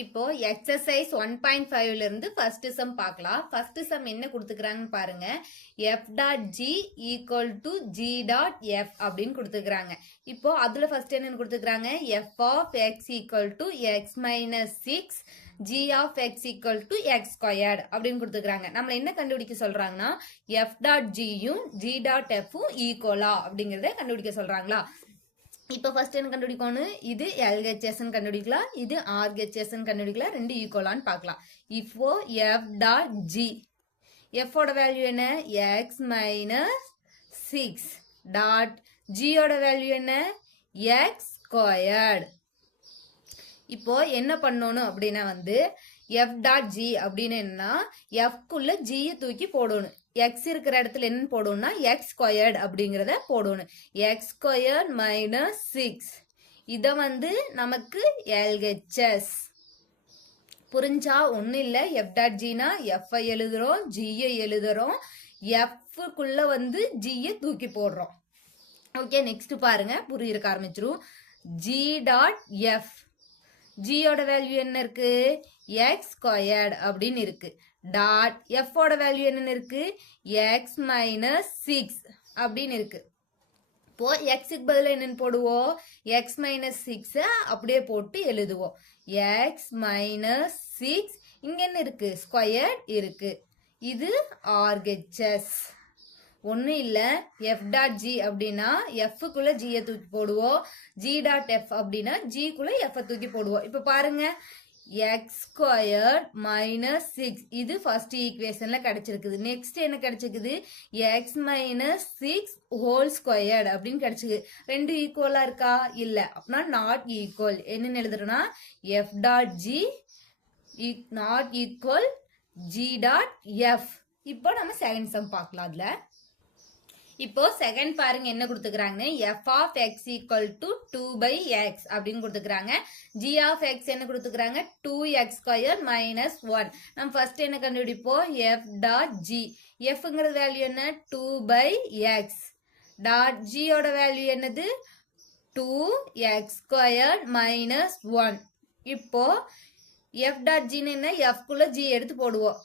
இப்போ எக்ஸசைஸ் 1.5ல இருந்து ஃபர்ஸ்ட் சம் பார்க்கலாம். ஃபர்ஸ்ட் சம் என்ன கொடுத்துக்கிறாங்கன்னு பாருங்க. f dot g equal to g dot f அப்படின்னு கொடுத்துக்கிறாங்க. இப்போ அதுல ஃபர்ஸ்ட் என்னன்னு கொடுத்துக்கிறாங்க, f of x equal to x minus six g of x equal to x squared அப்படின்னு கொடுத்துக்கிறாங்க. நம்மள என்ன கண்டுபிடிக்க சொல்றாங்கன்னா f டாட் ஜியும் g டாட் எஃப்பும் ஈக்குவலா அப்படிங்கறத கண்டுபிடிக்க சொல்றாங்களா. இப்போ ஃபர்ஸ்ட் என்ன கண்டுபிடிக்கணும், இது எல்ஹெச்எஸ் கண்டுபிடிக்கலாம், இது ஆர்ஹெச்எஸ் கண்டுபிடிக்கலாம், ரெண்டு ஈக்குவலான்னு பார்க்கலாம். இப்போ எஃப் டாட் ஜி, எஃபோட வேல்யூ என்ன, எக்ஸ் மைனஸ் சிக்ஸ் டாட் ஜியோட வேல்யூ என்ன, எக்ஸ் ஸ்கொயர்டு. இப்போ என்ன பண்ணணும் அப்படின்னா எஃப் டாட் ஜி அப்படின்னு என்னன்னா எஃப்குள்ள ஜியை தூக்கி போடணும். எக்ஸ் இருக்கிற இடத்துல என்ன போடணும்னா எக்ஸ் ஸ்கொயர்டு அப்படிங்கிறத போடணும். எக்ஸ் ஸ்கொயர்ட் மைனஸ் சிக்ஸ், இதை நமக்கு எல்ஹெச்எஸ். புரிஞ்சா? ஒன்றும் இல்லை, எஃப் டாட் ஜினா எஃப்ஐ எழுதுறோம், ஜியை எழுதுறோம், எஃப்குள்ள ஜியை தூக்கி போடுறோம். ஓகே, நெக்ஸ்ட் பாருங்க, புரியுறக்க ஆரம்பிச்சிரும். ஜி டாட் எஃப், ஜியோட வேல்யூ என்ன இருக்கு, எக்ஸ் ஸ்கொயர்டு அப்படின்னு இருக்கு. டாட் எஃபோட வேல்யூ என்னன்னு இருக்கு, எக்ஸ் மைனஸ் சிக்ஸ் அப்படின்னு இருக்கு. இப்போ எக்ஸுக்கு பதில் என்னன்னு போடுவோம், எக்ஸ் மைனஸ் சிக்ஸை அப்படியே போட்டு எழுதுவோம். எக்ஸ் மைனஸ் சிக்ஸ், இங்க என்ன இருக்கு, ஸ்கொயர்ட் இருக்கு. இது ஆர்ஹெச்எஸ். ஒன்றும் இல்லை, எஃப் டாட் ஜி அப்படின்னா எஃப்குள்ள ஜியை தூக்கி போடுவோம், ஜி டாட் எஃப் அப்படின்னா ஜிக்குள்ள எஃப் தூக்கி போடுவோம். இப்போ பாருங்க, எக்ஸ் ஸ்கொயர்ட் மைனஸ் சிக்ஸ், இது ஃபர்ஸ்ட் ஈக்குவேஷன்ல கிடைச்சிருக்குது. நெக்ஸ்ட் என்ன கிடைச்சிருக்குது, X minus six whole squared அப்படின்னு கிடைச்சிருக்கு. ரெண்டு ஈக்குவலா இருக்கா, இல்லை, அப்படின்னா நாட் ஈக்குவல். என்னன்னு எழுதுறோம்னா f dot g not equal g dot f. இப்போ நம்ம செகண்ட் சம் பார்க்கலாம். அதுல இப்போ செகண்ட் பாருங்க என்ன கொடுத்துக்கிறாங்க, f of x equal to 2/x அப்படின்னு கொடுத்துக்கிறாங்க. g ஆஃப் எக்ஸ் என்ன கொடுத்துக்கிறாங்க, 2x ஸ்கொயர் மைனஸ் 1. நம்ம ஃபர்ஸ்ட் என்ன கண்டுபிடிப்போம், f டாட் ஜி, fங்கிறது வேல்யூ என்ன, 2/x டாட் ஜியோட வேல்யூ என்னது, 2x ஸ்கொயர் மைனஸ் 1. இப்போ f டாட் ஜின்னு என்ன, fக்குள்ள g எடுத்து போடுவோம்.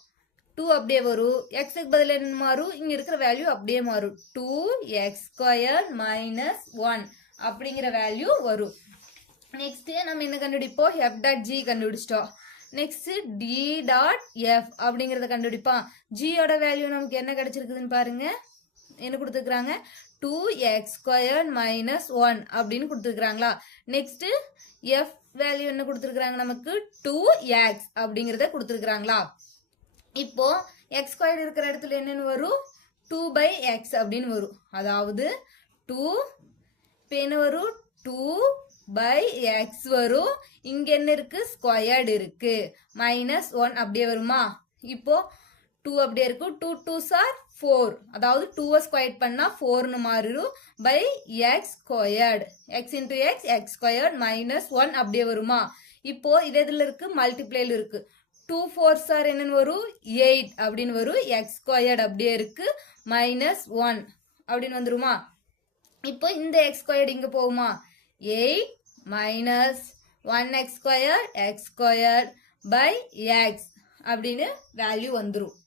2 அப்படியே வரும், எக்ஸுக்கு பதில் என்ன மாறும், இங்க இருக்கிற வேல்யூ அப்படியே மாறும், 2x ஸ்கொயர் மைனஸ் 1 அப்படிங்கிற வேல்யூ வரும். நெக்ஸ்ட் நம்ம என்ன கண்டுபிடிப்போம், f டாட் ஜி கண்டுபிடிச்சிட்டோம். நெக்ஸ்ட் d டாட் f அப்படிங்கறத கண்டுபிடிப்போம். ஜியோட வேல்யூ நமக்கு என்ன கிடைச்சிருக்குதுன்னு பாருங்க, என்ன கொடுத்துருக்காங்க, 2x ஸ்கொயர் மைனஸ் 1 அப்படின்னு கொடுத்துருக்காங்களா. நெக்ஸ்ட் f வேல்யூ என்ன கொடுத்துருக்காங்க, நமக்கு 2x அப்படிங்கறத கொடுத்துருக்காங்களா. இப்போ எக்ஸ் ஸ்கொயர் இருக்கிற இடத்துல என்னன்னு வரும், 2/x அப்படின்னு வரும். அதாவது 2 இப்போ என்ன வரும், 2/x வரும். இங்க என்ன இருக்கு, ஸ்கொயர்டு இருக்கு, மைனஸ் 1 அப்படியே வருமா. இப்போ 2 அப்படியே இருக்கும், 2 2s are 4, அதாவது 2 ஸ்கொயர் பண்ணா 4ன்னு மாறிடும். By x squared, x into x, x squared minus 1 அப்படியே வருமா. இப்போ இது எதுல இருக்கு, மல்டிப்ளேல இருக்கு. 2 4s are என்னன்னு வரும், 8 அப்படின்னு வரும். எக்ஸ் ஸ்கொயர்டு அப்படியே இருக்கு, மைனஸ் 1 அப்படின்னு வந்துருமா. இப்போ இந்த எக்ஸ் ஸ்கொயர்டு இங்க போகுமா, 8 minus 1x square x square by x அப்படின்னு வேல்யூ வந்துரும்.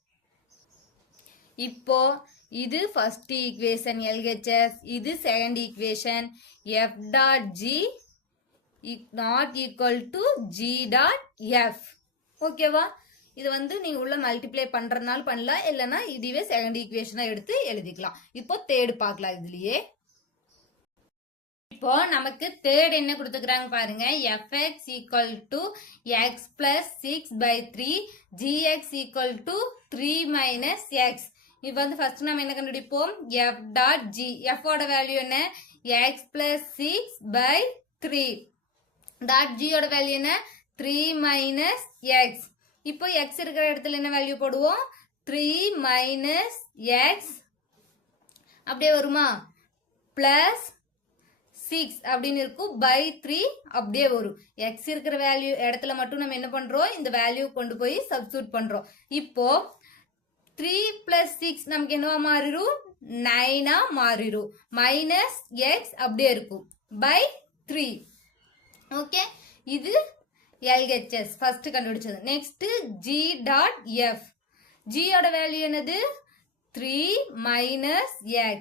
இப்போ இது ஃபர்ஸ்ட் ஈக்குவேஷன் எல்ஹெச்எஸ், இது second equation f dot g not equal to g dot f. ஓகேவா, இது நீங்க உள்ள மல்டிப்ளை பண்றதுனால பண்ணலாம், இல்லைன்னா இதுவே செகண்ட் ஈக்குவேஷனா எடுத்து எழுதிக்கலாம். இப்போ தேர்ட் பார்க்கலாம். இதுலயே இப்போ நமக்கு தேர்ட் என்ன கொடுத்துக்கிறாங்க பாருங்க, fx equal to X plus 6/3 gx equal to 3 minus X. இப்போ ஃபர்ஸ்ட் நம்ம என்ன கண்டுபிடிப்போம், f டாட் ஜி, எஃபோட வேல்யூ என்ன, எக்ஸ் பிளஸ் 6/3 டாட் ஜியோட வேல்யூ என்ன, 3 மைனஸ் எக்ஸ். இப்போ எக்ஸ் இருக்கிற இடத்துல என்ன வேல்யூ போடுவோம், 3 மைனஸ் எக்ஸ் அப்படியே வருமா, பிளஸ் 6 அப்படின்னு இருக்கும், பை 3 அப்படியே வரும். எக்ஸ் இருக்கிற வேல்யூ இடத்துல மட்டும் நம்ம என்ன பண்றோம், இந்த வேல்யூ கொண்டு போய் சப்ஸ்டிட்யூட் பண்றோம். இப்போ 3 பிளஸ் 6 நமக்கு என்னவா மாறிடும், 9 மாறிடும். மைனஸ் எக்ஸ் அப்படியே இருக்கும், பை 3. ஓகே, இது LHS ஃபர்ஸ்ட் கண்டுபிடிச்சது. Next G dot F. G ஓட வேல்யூ என்னது 3 minus x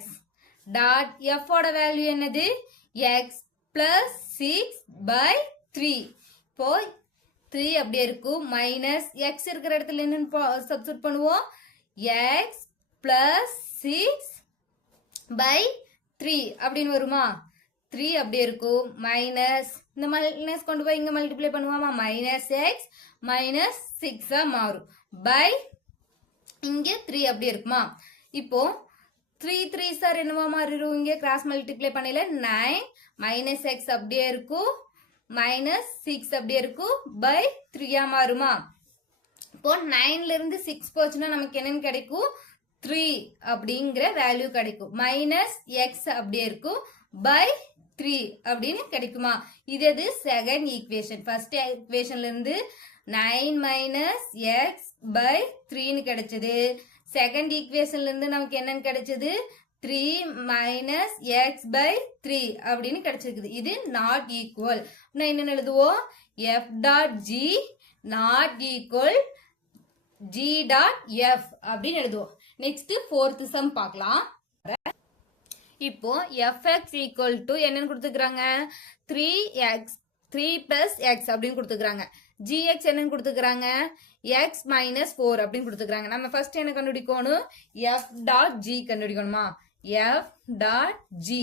டாட் F ஓட வேல்யூ என்னது x plus 6 by 3. இப்போ 3 அப்படியே இருக்கும் மைனஸ் x இருக்கிற இடத்துல என்னன்னு சப்ஸ்டிட்யூட் பண்ணுவோம் x plus 6 by 3 அப்படின்னு வருமா 3 அப்படியே இருக்கும் மைனஸ் இந்த மைனஸ் கொண்டு போய் இங்க மல்டிப்ளை பண்ணுவோமா மைனஸ் x மைனஸ் 6 மாறும் பை இங்க 3 அப்படியே இருக்குமா இப்போ 3 3 சார் என்னவா மாறிடும் இங்க கிராஸ் மல்டிப்ளை பண்ணல 9 மைனஸ் x அப்படியே இருக்கும் மைனஸ் 6 அப்படியே இருக்கும் பை 3 மாறுமா இப்போ 9ல இருந்து 6 போச்சுன்னா நமக்கு என்னன்னு கிடைக்கும் 3 அப்படிங்கிற வேல்யூ கிடைக்கும் மைனஸ் x அப்படியே இருக்கும் பை 3 அப்படின்னு கிடைக்குமா இது செகண்ட் ஈக்குவேஷன் ஃபர்ஸ்ட் ஈக்குவேஷன்ல இருந்து 9 மைனஸ் எக்ஸ் பை 3ன்னு கிடைச்சது செகண்ட் ஈக்குவேஷன்ல இருந்து நமக்கு என்னன்னு கிடைச்சது 3 மைனஸ் எக்ஸ் பை 3 அப்படின்னு கிடைச்சிருக்குது இது நாட் ஈக்குவல் என்ன எழுதுவோம் f dot g not equal g dot f அப்படின்னு எழுதுவோம் நெக்ஸ்ட் ஃபோர்த் சம் பார்க்கலாம் இப்போ fx ஈக்குவல் டு என்னன்னு கொடுத்துக்கிறாங்க 3 plus x அப்படின்னு கொடுத்துக்கிறாங்க gx என்னன்னு கொடுத்துக்கிறாங்க x minus 4 அப்படின்னு கொடுத்துக்கிறாங்க நம்ம ஃபர்ஸ்ட் என்ன கண்டுபிடிக்கணும் f dot g கண்டுபிடிக்கணுமா f dot g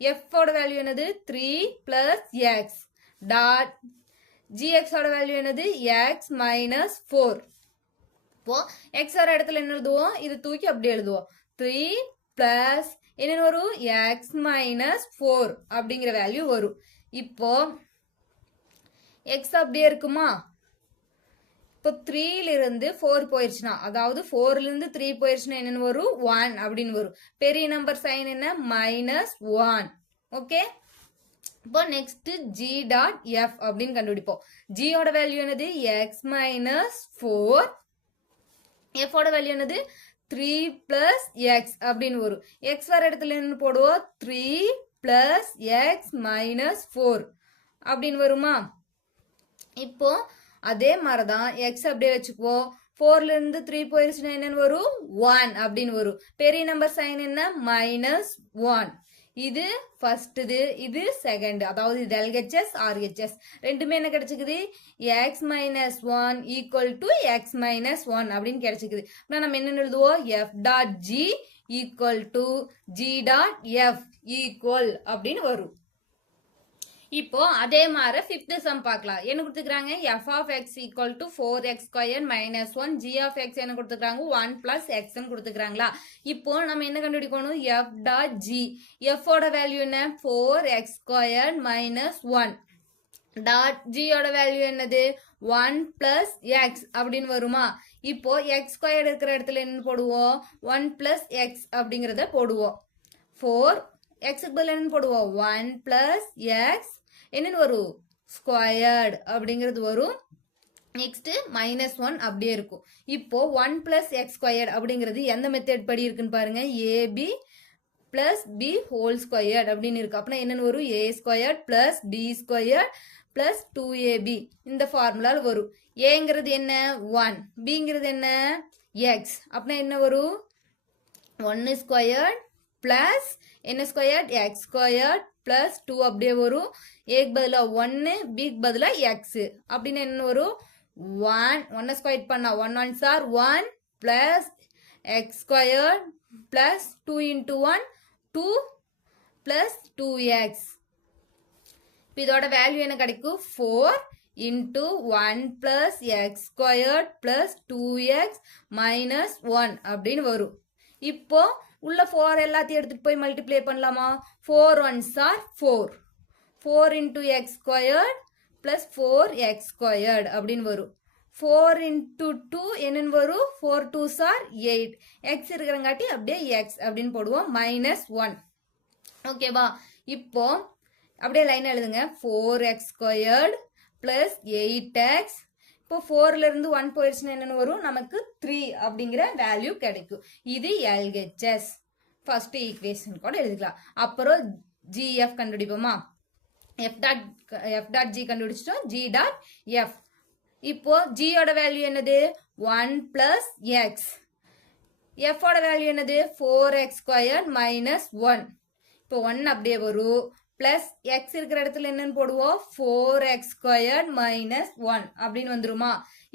f ஓட வேல்யூ என்னது 3 plus x டாட் gx ஓட வேல்யூ என்னது x minus 4 இப்போ x வர இடத்துல என்ன எழுதுவோம் இது தூக்கி அப்படியே எழுதுவோம் 3 plus என்ன வரும் x minus 4 அப்படிங்கிற வேல்யூ வரும் இப்போ x அப்படியே இருக்குமா இப்போ 3ல இருந்து 4 போயிருச்சுனா அதாவது 4ல இருந்து 3 போயிருச்சுனா என்ன வரும் 1 அப்படின்னு வரும் பெரிய நம்பர் சைன் என்ன -1 ஓகே இப்போ நெக்ஸ்ட் g டாட் f அப்படின்னு கண்டுபிடிப்போம் g ஓட வேல்யூ என்னது x minus 4 f ஓட வேல்யூ என்னது 3 plus x அப்படின்னு வரும் x வர இடத்துல என்ன போடுவோம் 3 plus x minus 4 அப்படின்னு வருமா இப்போ அதே மாதிரிதான் x அப்படியே வச்சுக்குவோம் 4ல இருந்து 3 போயிருச்சுன்னா என்னன்னு வரும் 1 அப்படின்னு வரும் பெரிய நம்பர் சைன் என்ன -1 இது ஃபர்ஸ்ட் இது செகண்ட் அதாவது இது LHS RHS ரெண்டுமே என்ன கிடைச்சிக்குது x minus 1 equal to x minus 1 அப்படின்னு கிடைச்சிக்குது நம்ம என்ன எழுதுவோம் f dot g equal to g dot f equal அப்படின்னு வரும் இப்போ அதே மாதிரி ஃபிஃப்த் சம் பார்க்கலாம் என்ன கொடுத்துக்கிறாங்க f of x equal to 4x square minus 1 g of x என்ன கொடுத்துக்கிறாங்க 1 plus x ன்னு கொடுத்துக்கிறாங்களா இப்போ நம்ம என்ன கண்டுபிடிக்கணும் f dot g f ஓட வேல்யூ என்ன 4x square minus 1 dot g ஓட வேல்யூ என்னது 1 plus x அப்படின்னு வருமா இப்போ x square இருக்கிற இடத்துல என்ன போடுவோம் 1 plus x அப்படிங்கறத போடுவோம் 4 x க்கு பதிலா என்ன போடுவோம் 1 plus x என்னன்னு வரும் ஸ்கொயர்ட் அப்படிங்கிறது வரும் நெக்ஸ்ட் -1 அப்படியே இருக்கும் இப்போ 1 plus x squared அப்படிங்கிறது எந்த மெத்தட் படி இருக்குன்னு பாருங்க ab plus b whole squared அப்படின்னு இருக்கு அப்படின்னா என்னன்னு வரும் a squared plus b squared plus 2ab இந்த ஃபார்முலால வரும் aங்கிறது என்ன 1 bங்கிறது என்ன x அப்படின்னா என்ன வரும் 1 squared plus என்ன squared x squared plus 2 அப்படியே வரும் a க்கு பதிலா 1 b க்கு பதிலா x அப்படின்னா என்ன வரும் 1 ஸ்கொயர் பண்ணா 1 1s are 1 plus x squared plus 2 into 1 2 plus 2x இதோட வேல்யூ என்ன கிடைக்கும் 4 into 1 plus x squared plus 2x minus 1 அப்படின்னு வரும் இப்போ உள்ள 4 எல்லாத்தையும் எடுத்துட்டு போய் மல்டிப்ளை பண்ணலாமா 4 1s are 4 4 into x squared plus 4x squared அப்படின்னு வரும் 4 into 2 என்னன்னு வரும் 4 2s are 8 x இருக்கிறங்காட்டி அப்படியே x அப்படின்னு போடுவோம் -1 ஓகேவா இப்போ அப்படியே லைன் எழுதுங்க 4x squared plus 8x இப்போ 4ல இருந்து 1 போயிருச்சுன்னா என்னன்னு வரும் நமக்கு 3 அப்படிங்கிற வேல்யூ கிடைக்கும் இது LHS ஃபர்ஸ்ட் ஈக்குவேஷன் கூட எழுதிக்கலாம் அப்புறம் GF கண்டுபிடிப்போமா எஃப் டாட் ஜி கண்டுபிடிச்சிட்டோம், ஜி டாட் எஃப். இப்போ ஜியோட வேல்யூ என்னது 1 பிளஸ் எக்ஸ், எஃபோட வேல்யூ என்னது 4x² மைனஸ் 1. இப்போ 1 அப்படியே வரும், பிளஸ் எக்ஸ் இருக்கிற இடத்துல என்னன்னு போடுவோம் 4x² மைனஸ் 1 அப்படின்னு வந்துருமா.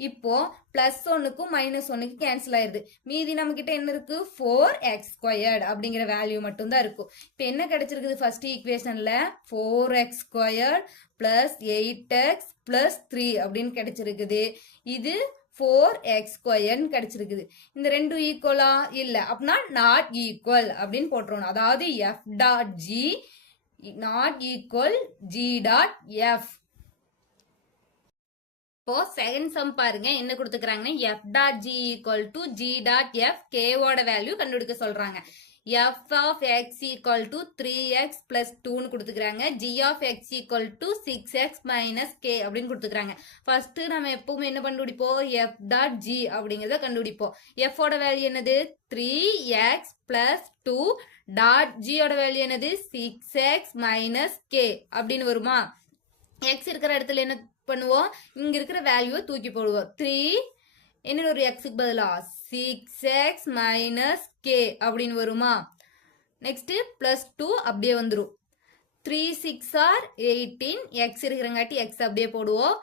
இப்போ பிளஸ் 1க்கும் மைனஸ் 1க்கு கேன்சல் ஆயிருது, மீதி நம்ம கிட்ட என்ன இருக்கு 4x² அப்படிங்கிற வேல்யூ மட்டும் தான் இருக்கும். இப்போ என்ன கிடைச்சிருக்குது first ஈக்குவேஷன்ல 4x² plus 8x plus 3 அப்படின்னு கிடைச்சிருக்குது. இது 4x² கிடைச்சிருக்குது. இந்த ரெண்டும் ஈக்குவலா இல்ல, அப்படின்னா நாட் ஈக்குவல் அப்படின்னு போட்டுருவோம். அதாவது f dot g not equal g dot f. இப்போ செகண்ட் சம் பாருங்க, என்ன கொடுத்துக்கிறாங்கன்னா f dot g equal to g dot f, கேவோட வேல்யூ கண்டுபிடிக்க சொல்றாங்க. F of x equal to 3x plus 2ன்னு கொடுத்துக்கிறாங்க. G of x equal to 6x minus k அப்படின்னு கொடுத்துக்கிறாங்க. ஃபர்ஸ்ட் நம்ம எப்பவுமே என்ன கண்டுபிடிப்போம் எஃப் டாட் ஜி அப்படிங்கிறத கண்டுபிடிப்போம். எஃபோட வேல்யூ என்னது 3x பிளஸ் 2 டாட் ஜியோட வேல்யூ என்னது 6x மைனஸ் கே அப்படின்னு வருமா. எக்ஸ் இருக்கிற இடத்துல என்ன பண்ணுவோம், இங்க இருக்கிற வேல்யூவை தூக்கி போடுவோம். 3 என்ன ஒரு எக்ஸுக்கு பதிலா 6x மைனஸ் கே அப்படின்னு வருமா. நெக்ஸ்ட் பிளஸ் 2 அப்படியே வந்துடும். 3 6 ஆர் 18, எக்ஸ் இருக்கிறங்காட்டி எக்ஸ் அப்படியே போடுவோம்.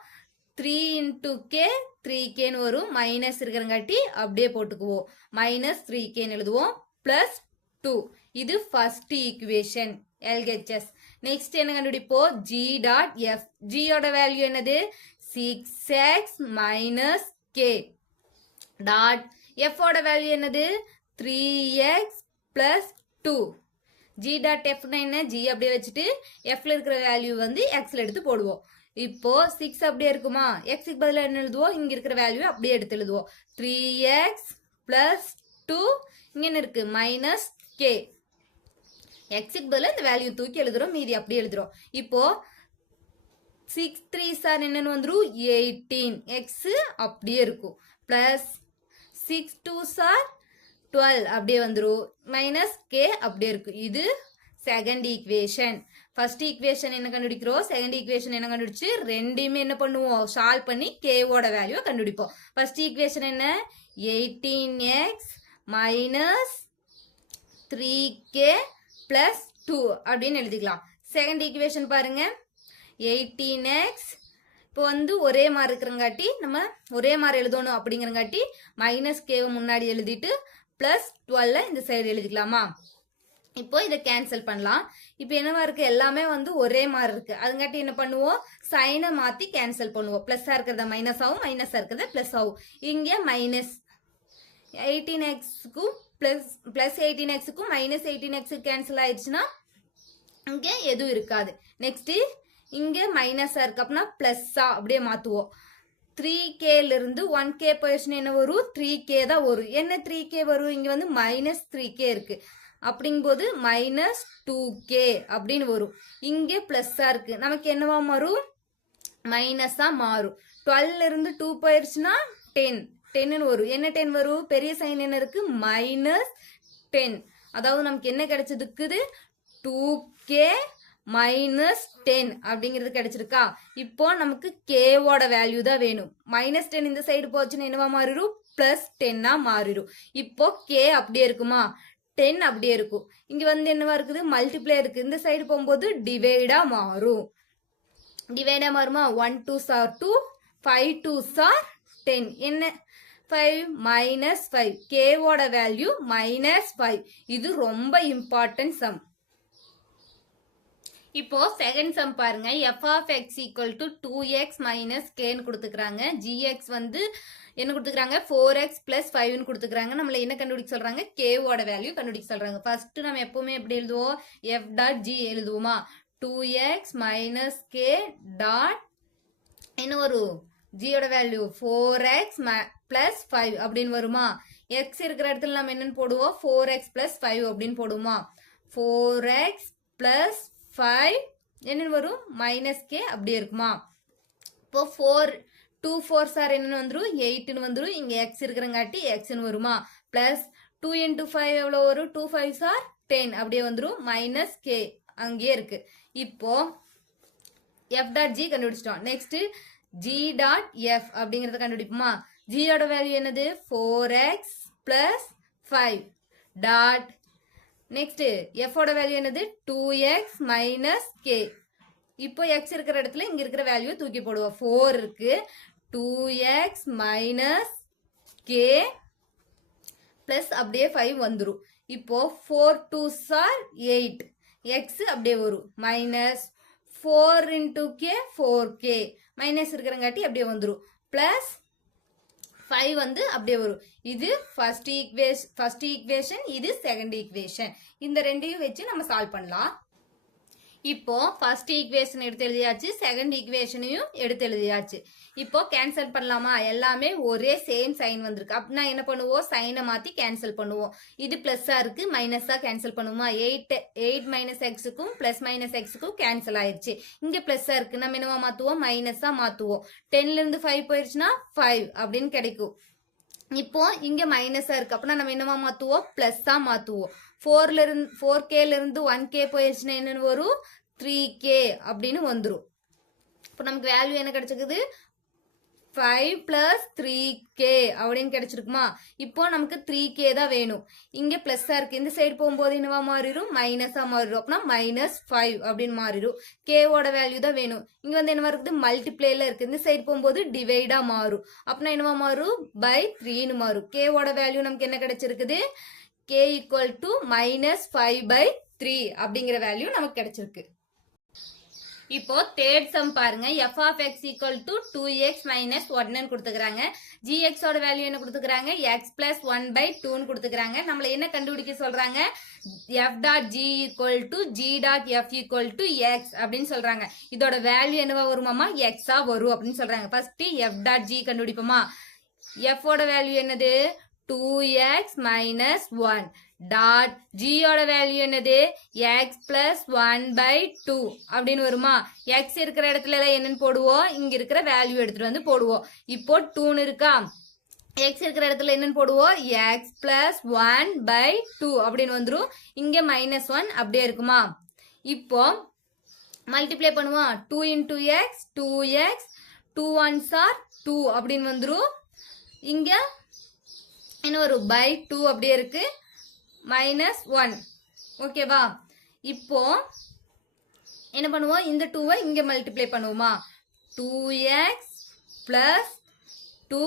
3 இன்டூ கே 3kன்னு வரும், மைனஸ் இருக்கிறங்காட்டி அப்படியே போட்டுக்குவோம், மைனஸ் 3kன்னு எழுதுவோம், பிளஸ் 2. இது ஃபர்ஸ்ட் ஈக்குவேஷன் LHS. நெக்ஸ்ட் என்ன கண்டுபிடிப்போம் ஜி டாட் எஃப், ஜியோட வேல்யூ என்னது 6x மைனஸ் கே டாட் எஃபோட வேல்யூ என்னது 3x பிளஸ் 2. ஜி டாட் எஃப்னா என்ன, ஜி அப்படியே வச்சுட்டு எஃப்ல இருக்கிற வேல்யூ வந்து எக்ஸ்ல எடுத்து போடுவோம். இப்போ 6 அப்படியே இருக்குமா, எக்ஸுக்கு பதிலாக என்ன எழுதுவோம், இங்க இருக்கிற வேல்யூ அப்படியே எடுத்து எழுதுவோம். 3x பிளஸ் 2 இங்க என்ன இருக்கு மைனஸ் கே. எக்ஸுக்கு பதிலாக இந்த வேல்யூ தூக்கி எழுதுறோம், மீதி அப்படியே எழுதுறோம். இப்போ 6 3 சார் என்னன்னு வந்துடும் 18, எக்ஸ் அப்படியே இருக்கும், பிளஸ் 6 2 சார் 12 அப்படியே வந்துடும், மைனஸ் கே அப்படியே இருக்கும். இது செகண்ட் ஈக்குவேஷன். ஃபர்ஸ்ட் ஈக்குவேஷன் என்ன கண்டுபிடிக்கிறோம், செகண்ட் ஈக்குவேஷன் என்ன கண்டுபிடிச்சு ரெண்டையுமே என்ன பண்ணுவோம் சால்வ் பண்ணி கேவோட வேல்யூ கண்டுபிடிப்போம். ஃபர்ஸ்ட் ஈக்குவேஷன் என்ன 18x மைனஸ் 3k பிளஸ் 2 அப்படின்னு எழுதிக்கலாம். செகண்ட் ஈக்குவேஷன் பாருங்க 18x, இப்போ வந்து ஒரே மாதிரி இருக்கிறங்காட்டி நம்ம ஒரே மாதிரி எழுதணும் அப்படிங்கிறங்காட்டி மைனஸ் கேவை முன்னாடி எழுதிட்டு பிளஸ் 12 இந்த சைடு எழுதிக்கலாமா. இப்போ இதை கேன்சல் பண்ணலாம். இப்போ என்னவா இருக்கு, எல்லாமே வந்து ஒரே மாதிரி இருக்கு, அதுங்காட்டி என்ன பண்ணுவோம் சைனை மாத்தி கேன்சல் பண்ணுவோம். பிளஸ்ஸா இருக்கிறத மைனஸ் ஆகும், மைனஸா இருக்கிறத பிளஸ் ஆகும். இங்க மைனஸ் 18xக்கும் பிளஸ் 18xக்கும் மைனஸ் 18x கேன்சல் ஆயிடுச்சுன்னா இங்க எதுவும் இருக்காது. நெக்ஸ்ட் இங்க மைனஸா இருக்கு அப்படின்னா பிளஸ்ஸா அப்படியே மாத்துவோம். 3kல இருந்து 1k போயிடுச்சுன்னா என்ன வரும் 3k தான் வரும். என்ன 3k வரும், இங்க வந்து மைனஸ் 3k இருக்கு, அப்படிங்கும்போது மைனஸ் 2k அப்படின்னு வரும். இங்கே பிளஸ்ஸா இருக்கு, நமக்கு என்னவா மாறும் மைனஸா மாறும். 12ல இருந்து 2 போயிடுச்சுன்னா 10 வரும். என்ன 10 வரும், பெரிய சைன் என்ன இருக்கு மைனஸ் 10, அதாவது நமக்கு என்ன கிடைச்சதுக்குது 2k மைனஸ் 10 அப்படிங்கிறது கிடைச்சிருக்கா. இப்போ நமக்கு கேவோட வேல்யூ தான் வேணும். மைனஸ் 10 இந்த சைடு போச்சுன்னா என்னவா மாறிடும் பிளஸ் 10ஆ மாறிடும். இப்போ கே அப்படியே இருக்குமா 10 அப்படியே இருக்கும். இங்க வந்து என்னவா இருக்குது மல்டிப்ளை இருக்கு, இந்த சைடு போகும்போது டிவைடா மாறும். டிவைடா மாறுமா 1 2s are 2, 5 2s are 10. என்ன 5 மைனஸ் 5, கேவோட வேல்யூ மைனஸ் 5. இது ரொம்ப இம்பார்ட்டன்ட் சம். இப்போ செகண்ட் சம் பாருங்க, f of x equal to 2x minus கேன்னு கொடுத்துக்கிறாங்க. ஜிஎக்ஸ் வந்து என்ன கொடுத்துக்கிறாங்க 4x பிளஸ் 5ன்னு கொடுத்துக்கிறாங்க. நம்மள என்ன கண்டுபிடிக்க சொல்றாங்க கேவோட வேல்யூ கண்டுபிடிக்க சொல்றாங்க. ஃபர்ஸ்ட் நம்ம எப்பவுமே எப்படி எழுதுவோம் எஃப் டாட் ஜி எழுதுவோமா. 2x மைனஸ் கே டாட் என்ன வரும் ஜியோட வேல்யூ 4x பிளஸ் 5 அப்படின்னு வருமா. எக்ஸ் இருக்கிற இடத்துல நம்ம என்னன்னு போடுவோம் 4x பிளஸ் 5 அப்படின்னு போடுவோமா. 4x பிளஸ் 5 என்ன வரும் மைனஸ் கே அப்படியே இருக்குமா. இப்போ 2 4s are என்னன்னு வந்துரும் 8ன்னு வந்துரும். இங்க x இருக்கிறங்காட்டி xன்னு வருமா. பிளஸ் 2 into 5 எவ்வளவு வரும் 2 5s are 10 அப்படியே வந்துரும். மைனஸ் கே அங்கேயே இருக்கு. இப்போ எஃப் டாட் ஜி கண்டுபிடிச்சிட்டோம். நெக்ஸ்ட் ஜி டாட் எஃப் அப்படிங்கறத கண்டுபிடிப்போமா. ஜியோட வேல்யூ என்னது 4x plus 5 dot next F ஓட வேல்யூ என்னது 2x மைனஸ் கே. இப்போ எக்ஸ் இருக்கிற இடத்துல இங்க இருக்கிற வேல்யூ தூக்கி போடுவோம். 4 இருக்கு 2x மைனஸ் கே பிளஸ் அப்படியே 5 வந்துரும். இப்போ 4 2s are 8 x அப்படியே வரும் minus 4 into k 4k minus இருக்கிறங்காட்டி அப்படியே வந்துரும் பிளஸ் 5 வந்து அப்படியே வரும். இது ஃபர்ஸ்ட் ஈக்குவேஷன், இது செகண்ட் ஈக்குவேஷன். இந்த ரெண்டையும் வச்சு நம்ம சால்வ் பண்ணலாம். இப்போ ஃபர்ஸ்ட் ஈக்குவேஷன் எடுத்து எழுதியாச்சு, செகண்ட் ஈக்குவேஷனையும் எடுத்து எழுதியாச்சு. இப்போ கேன்சல் பண்ணலாமா. எல்லாமே ஒரே சேம் சைன் வந்திருக்கு. அப்படின்னா என்ன பண்ணுவோம், சைனை மாத்தி கேன்சல் பண்ணுவோம். இது பிளஸ்ஸா இருக்கு மைனஸா கேன்சல் பண்ணுவோமா. 8 மைனஸ் எக்ஸுக்கும் பிளஸ் மைனஸ் எக்ஸுக்கும் கேன்சல் ஆயிடுச்சு. இங்க பிளஸ்ஸா இருக்கு, நம்ம என்னவா மாத்துவோம், மைனஸா மாத்துவோம். 10ல இருந்து 5 போயிடுச்சுன்னா 5 அப்படின்னு கிடைக்கும். இப்போ இங்க மைனஸா இருக்கு, அப்படின்னா நம்ம என்னவா மாத்துவோம், பிளஸ்ஸா மாத்துவோம். 4Kல இருந்து 1K போயிடுச்சுன்னா என்னன்னு வரும், 3K அப்படின்னு வந்துரும். இப்போ நமக்கு வேல்யூ என்ன கிடைச்சிருக்குது, 5 பிளஸ் 3K அப்படின்னு கிடைச்சிருக்குமா. இப்போ நமக்கு 3K தான் வேணும். இங்க பிளஸ்ஸா இருக்கு, இந்த சைடு போகும்போது என்னவா மாறிடும், மைனஸா மாறிடும். அப்படின்னா -5 அப்படின்னு மாறிடும். கேவோட வேல்யூ தான் வேணும். இங்க வந்து என்னவா இருக்குது, மல்டிப்ளேல இருக்கு. இந்த சைடு போகும்போது டிவைடா மாறும். அப்படின்னா என்னவா மாறும், பை 3ன்னு மாறும். கேவோட வேல்யூ நமக்கு என்ன கிடைச்சிருக்குது, k equal to -5/3 அப்படிங்கிற வேல்யூ நமக்கு கிடைச்சிருக்கு. இப்போ தேர்ட் சம் பாருங்க. f of x equal to 2x minus 1 கொடுத்துக்கிறாங்க. gx ஓட வேல்யூ என்ன கொடுத்துக்கிறாங்க, x plus 1/2 கொடுத்துக்கிறாங்க. நம்மள என்ன கண்டுபிடிக்க சொல்றாங்க, f dot g equal to g dot f equal to x அப்படின்னு சொல்றாங்க. இதோட வேல்யூ என்னவா வருமாமா, x ஆ வரும் அப்படின்னு சொல்றாங்க. First f dot g கண்டுபிடிப்போமா. f ஓட வேல்யூ என்னது 2x minus 1 டாட் g ஓட வேல்யூ என்னது x plus 1/2 அப்படின்னு வருமா. x இருக்கிற இடத்துல என்னன்னு போடுவோம், இங்க இருக்கிற வேல்யூ எடுத்துட்டு வந்து போடுவோம். இப்போ 2 இருக்கா, x இருக்கிற இடத்துல என்னன்னு போடுவோம், x plus 1/2 அப்படின்னு வந்துரும். இங்க -1 அப்படியே இருக்குமா. இப்போ மல்டிப்ளை பண்ணுவோம். 2 into x 2x 2 1s are 2 அப்படின்னு வந்துரும். இங்க என்ன வரும், பை 2 அப்படியே இருக்கு, -1 ஓகேவா. இப்போ என்ன பண்ணுவோம், இந்த 2வை இங்க மல்டிப்ளை பண்ணுவோமா. 2x பிளஸ் 2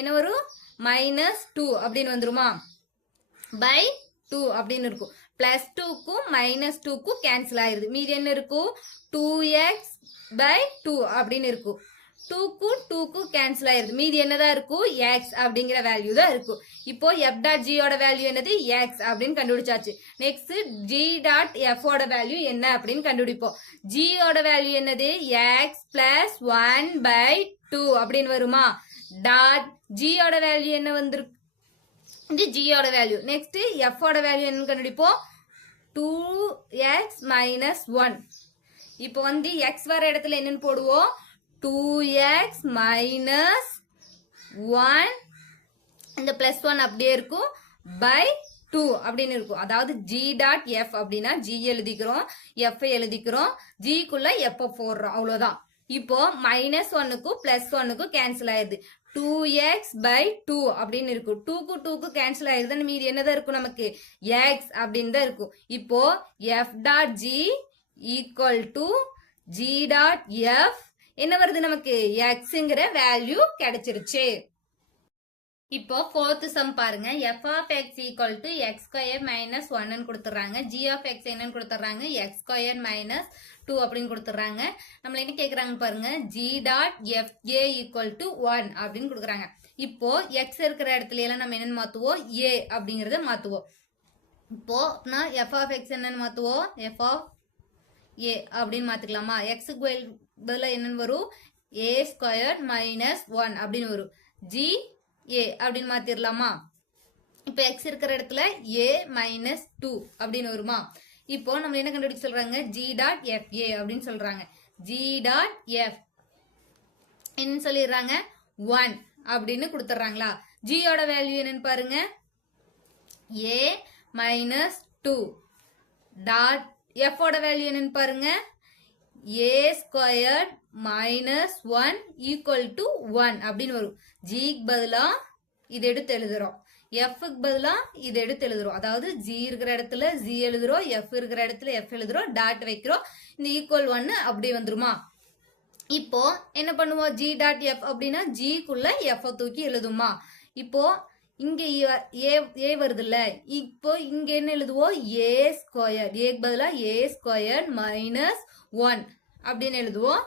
என்ன வரும், -2 அப்படின்னு வந்துருமா. பை 2 அப்படின்னு இருக்கும். பிளஸ் 2க்கும் -2க்கும் கேன்சல் ஆயிருது. மீதி என்ன இருக்கும், 2x பை 2 அப்படின்னு இருக்கும். 2க்கும் 2க்கும் கேன்சல் ஆயிருது. மீதி என்னதான் இருக்கும், x அப்படிங்கிற வேல்யூ தான் இருக்கும். இப்போ f டாட் g ஓட வேல்யூ என்னது, x அப்படின்னு கண்டுபிடிச்சாச்சு. நெக்ஸ்ட் g டாட் f ஓட வேல்யூ என்ன அப்படின்னு கண்டுபிடிப்போம். g ஓட வேல்யூ என்னது x பிளஸ் 1/2 அப்படின்னு வருமா. டாட் g ஓட வேல்யூ என்ன வந்திருக்கு, இது g ஓட வேல்யூ. நெக்ஸ்ட் f ஓட வேல்யூ என்னன்னு கண்டுபிடிப்போம், 2x minus 1. இப்போ வந்து x வர இடத்துல என்னன்னு போடுவோம், 2x minus 1 இந்த பிளஸ் 1 அப்படியே இருக்கும், பை 2 அப்படின்னு இருக்கும். அதாவது g டாட் f அப்படின்னா g எழுதிக்கிறோம், f எழுதிக்கிறோம், g குள்ள f போடுறோம், அவ்வளவுதான். இப்போ -1க்கும் +1க்கும் கேன்சல் ஆயிருது. 2x by 2 அப்படின்னு இருக்கும். 2க்கு 2க்கு கேன்சல் ஆயிருது. மீதி என்னதான் இருக்கும், நமக்கு x அப்படின்னு தான் இருக்கும். இப்போ f dot g equal to g dot f என்ன வருது, நமக்கு xங்கிற வேல்யூ கிடைச்சிருச்சு. இப்போ ஃபோர்த் சம் பாருங்க. f of x equal to x square minus 1 கொடுத்துறாங்க. g of x என்னன்னு கொடுத்துறாங்க, x square minus 2 அப்படின்னு கொடுத்துறாங்க. நம்மள என்ன கேக்குறாங்க பாருங்க, g dot fa equal to 1 அப்படின்னு கொடுக்குறாங்க. இப்போ x இருக்கிற இடத்துல எல்லாம் நம்ம என்னன்னு மாத்துவோம், a அப்படிங்கறத மாத்துவோம். இப்போ நான் f of x என்னன்னு மாத்துவோம், f of a அப்படின்னு மாத்திக்கலாமா. x க்கு பதிலா என்னன்னு வரும், a square minus 1 அப்படின்னு வரும். g a அப்படின்னு மாத்திரலாமா. இப்ப x இருக்கிற இடத்துல a minus 2 அப்படின்னு வருமா. இப்போ நம்ம என்ன கண்டுபிடிக்க சொல்றாங்க, g dot fa அப்படின்னு சொல்றாங்க. g dot f என்ன சொல்லிடுறாங்க, 1 அப்படின்னு கொடுத்துறாங்களா. g ஓட வேல்யூ என்னன்னு பாருங்க, a minus 2 டாட் f ஓட வேல்யூ என்னன்னு பாருங்க, ஏ ஸ்கொயர்ட் மைனஸ் 1 ஈக்குவல் டு 1 அப்படின்னு வரும். ஜிக்கு பதிலா இது எடுத்து எழுதுறோம், எஃப்க்கு பதிலா இது எடுத்து எழுதுறோம். அதாவது ஜி இருக்கிற இடத்துல ஜி எழுதுறோம், எஃப் இருக்கிற இடத்துல எஃப் எழுதுறோம், டாட் வைக்கிறோம். இந்த ஈக்குவல் 1 அப்படியே வந்துருமா? இப்போ என்ன பண்ணுவோம்? ஜி டாட் எஃப் அப்படின்னா ஜிக்குள்ள எஃப் தூக்கி எழுதுமா? இப்போ இங்க ஏ வருதுல்ல, இப்போ இங்க என்ன எழுதுவோம்? ஏ ஸ்கொயர், ஏக்கு பதிலா ஏ ஸ்கொயர் மைனஸ் 1 அப்படின்னு எழுதுவோம்.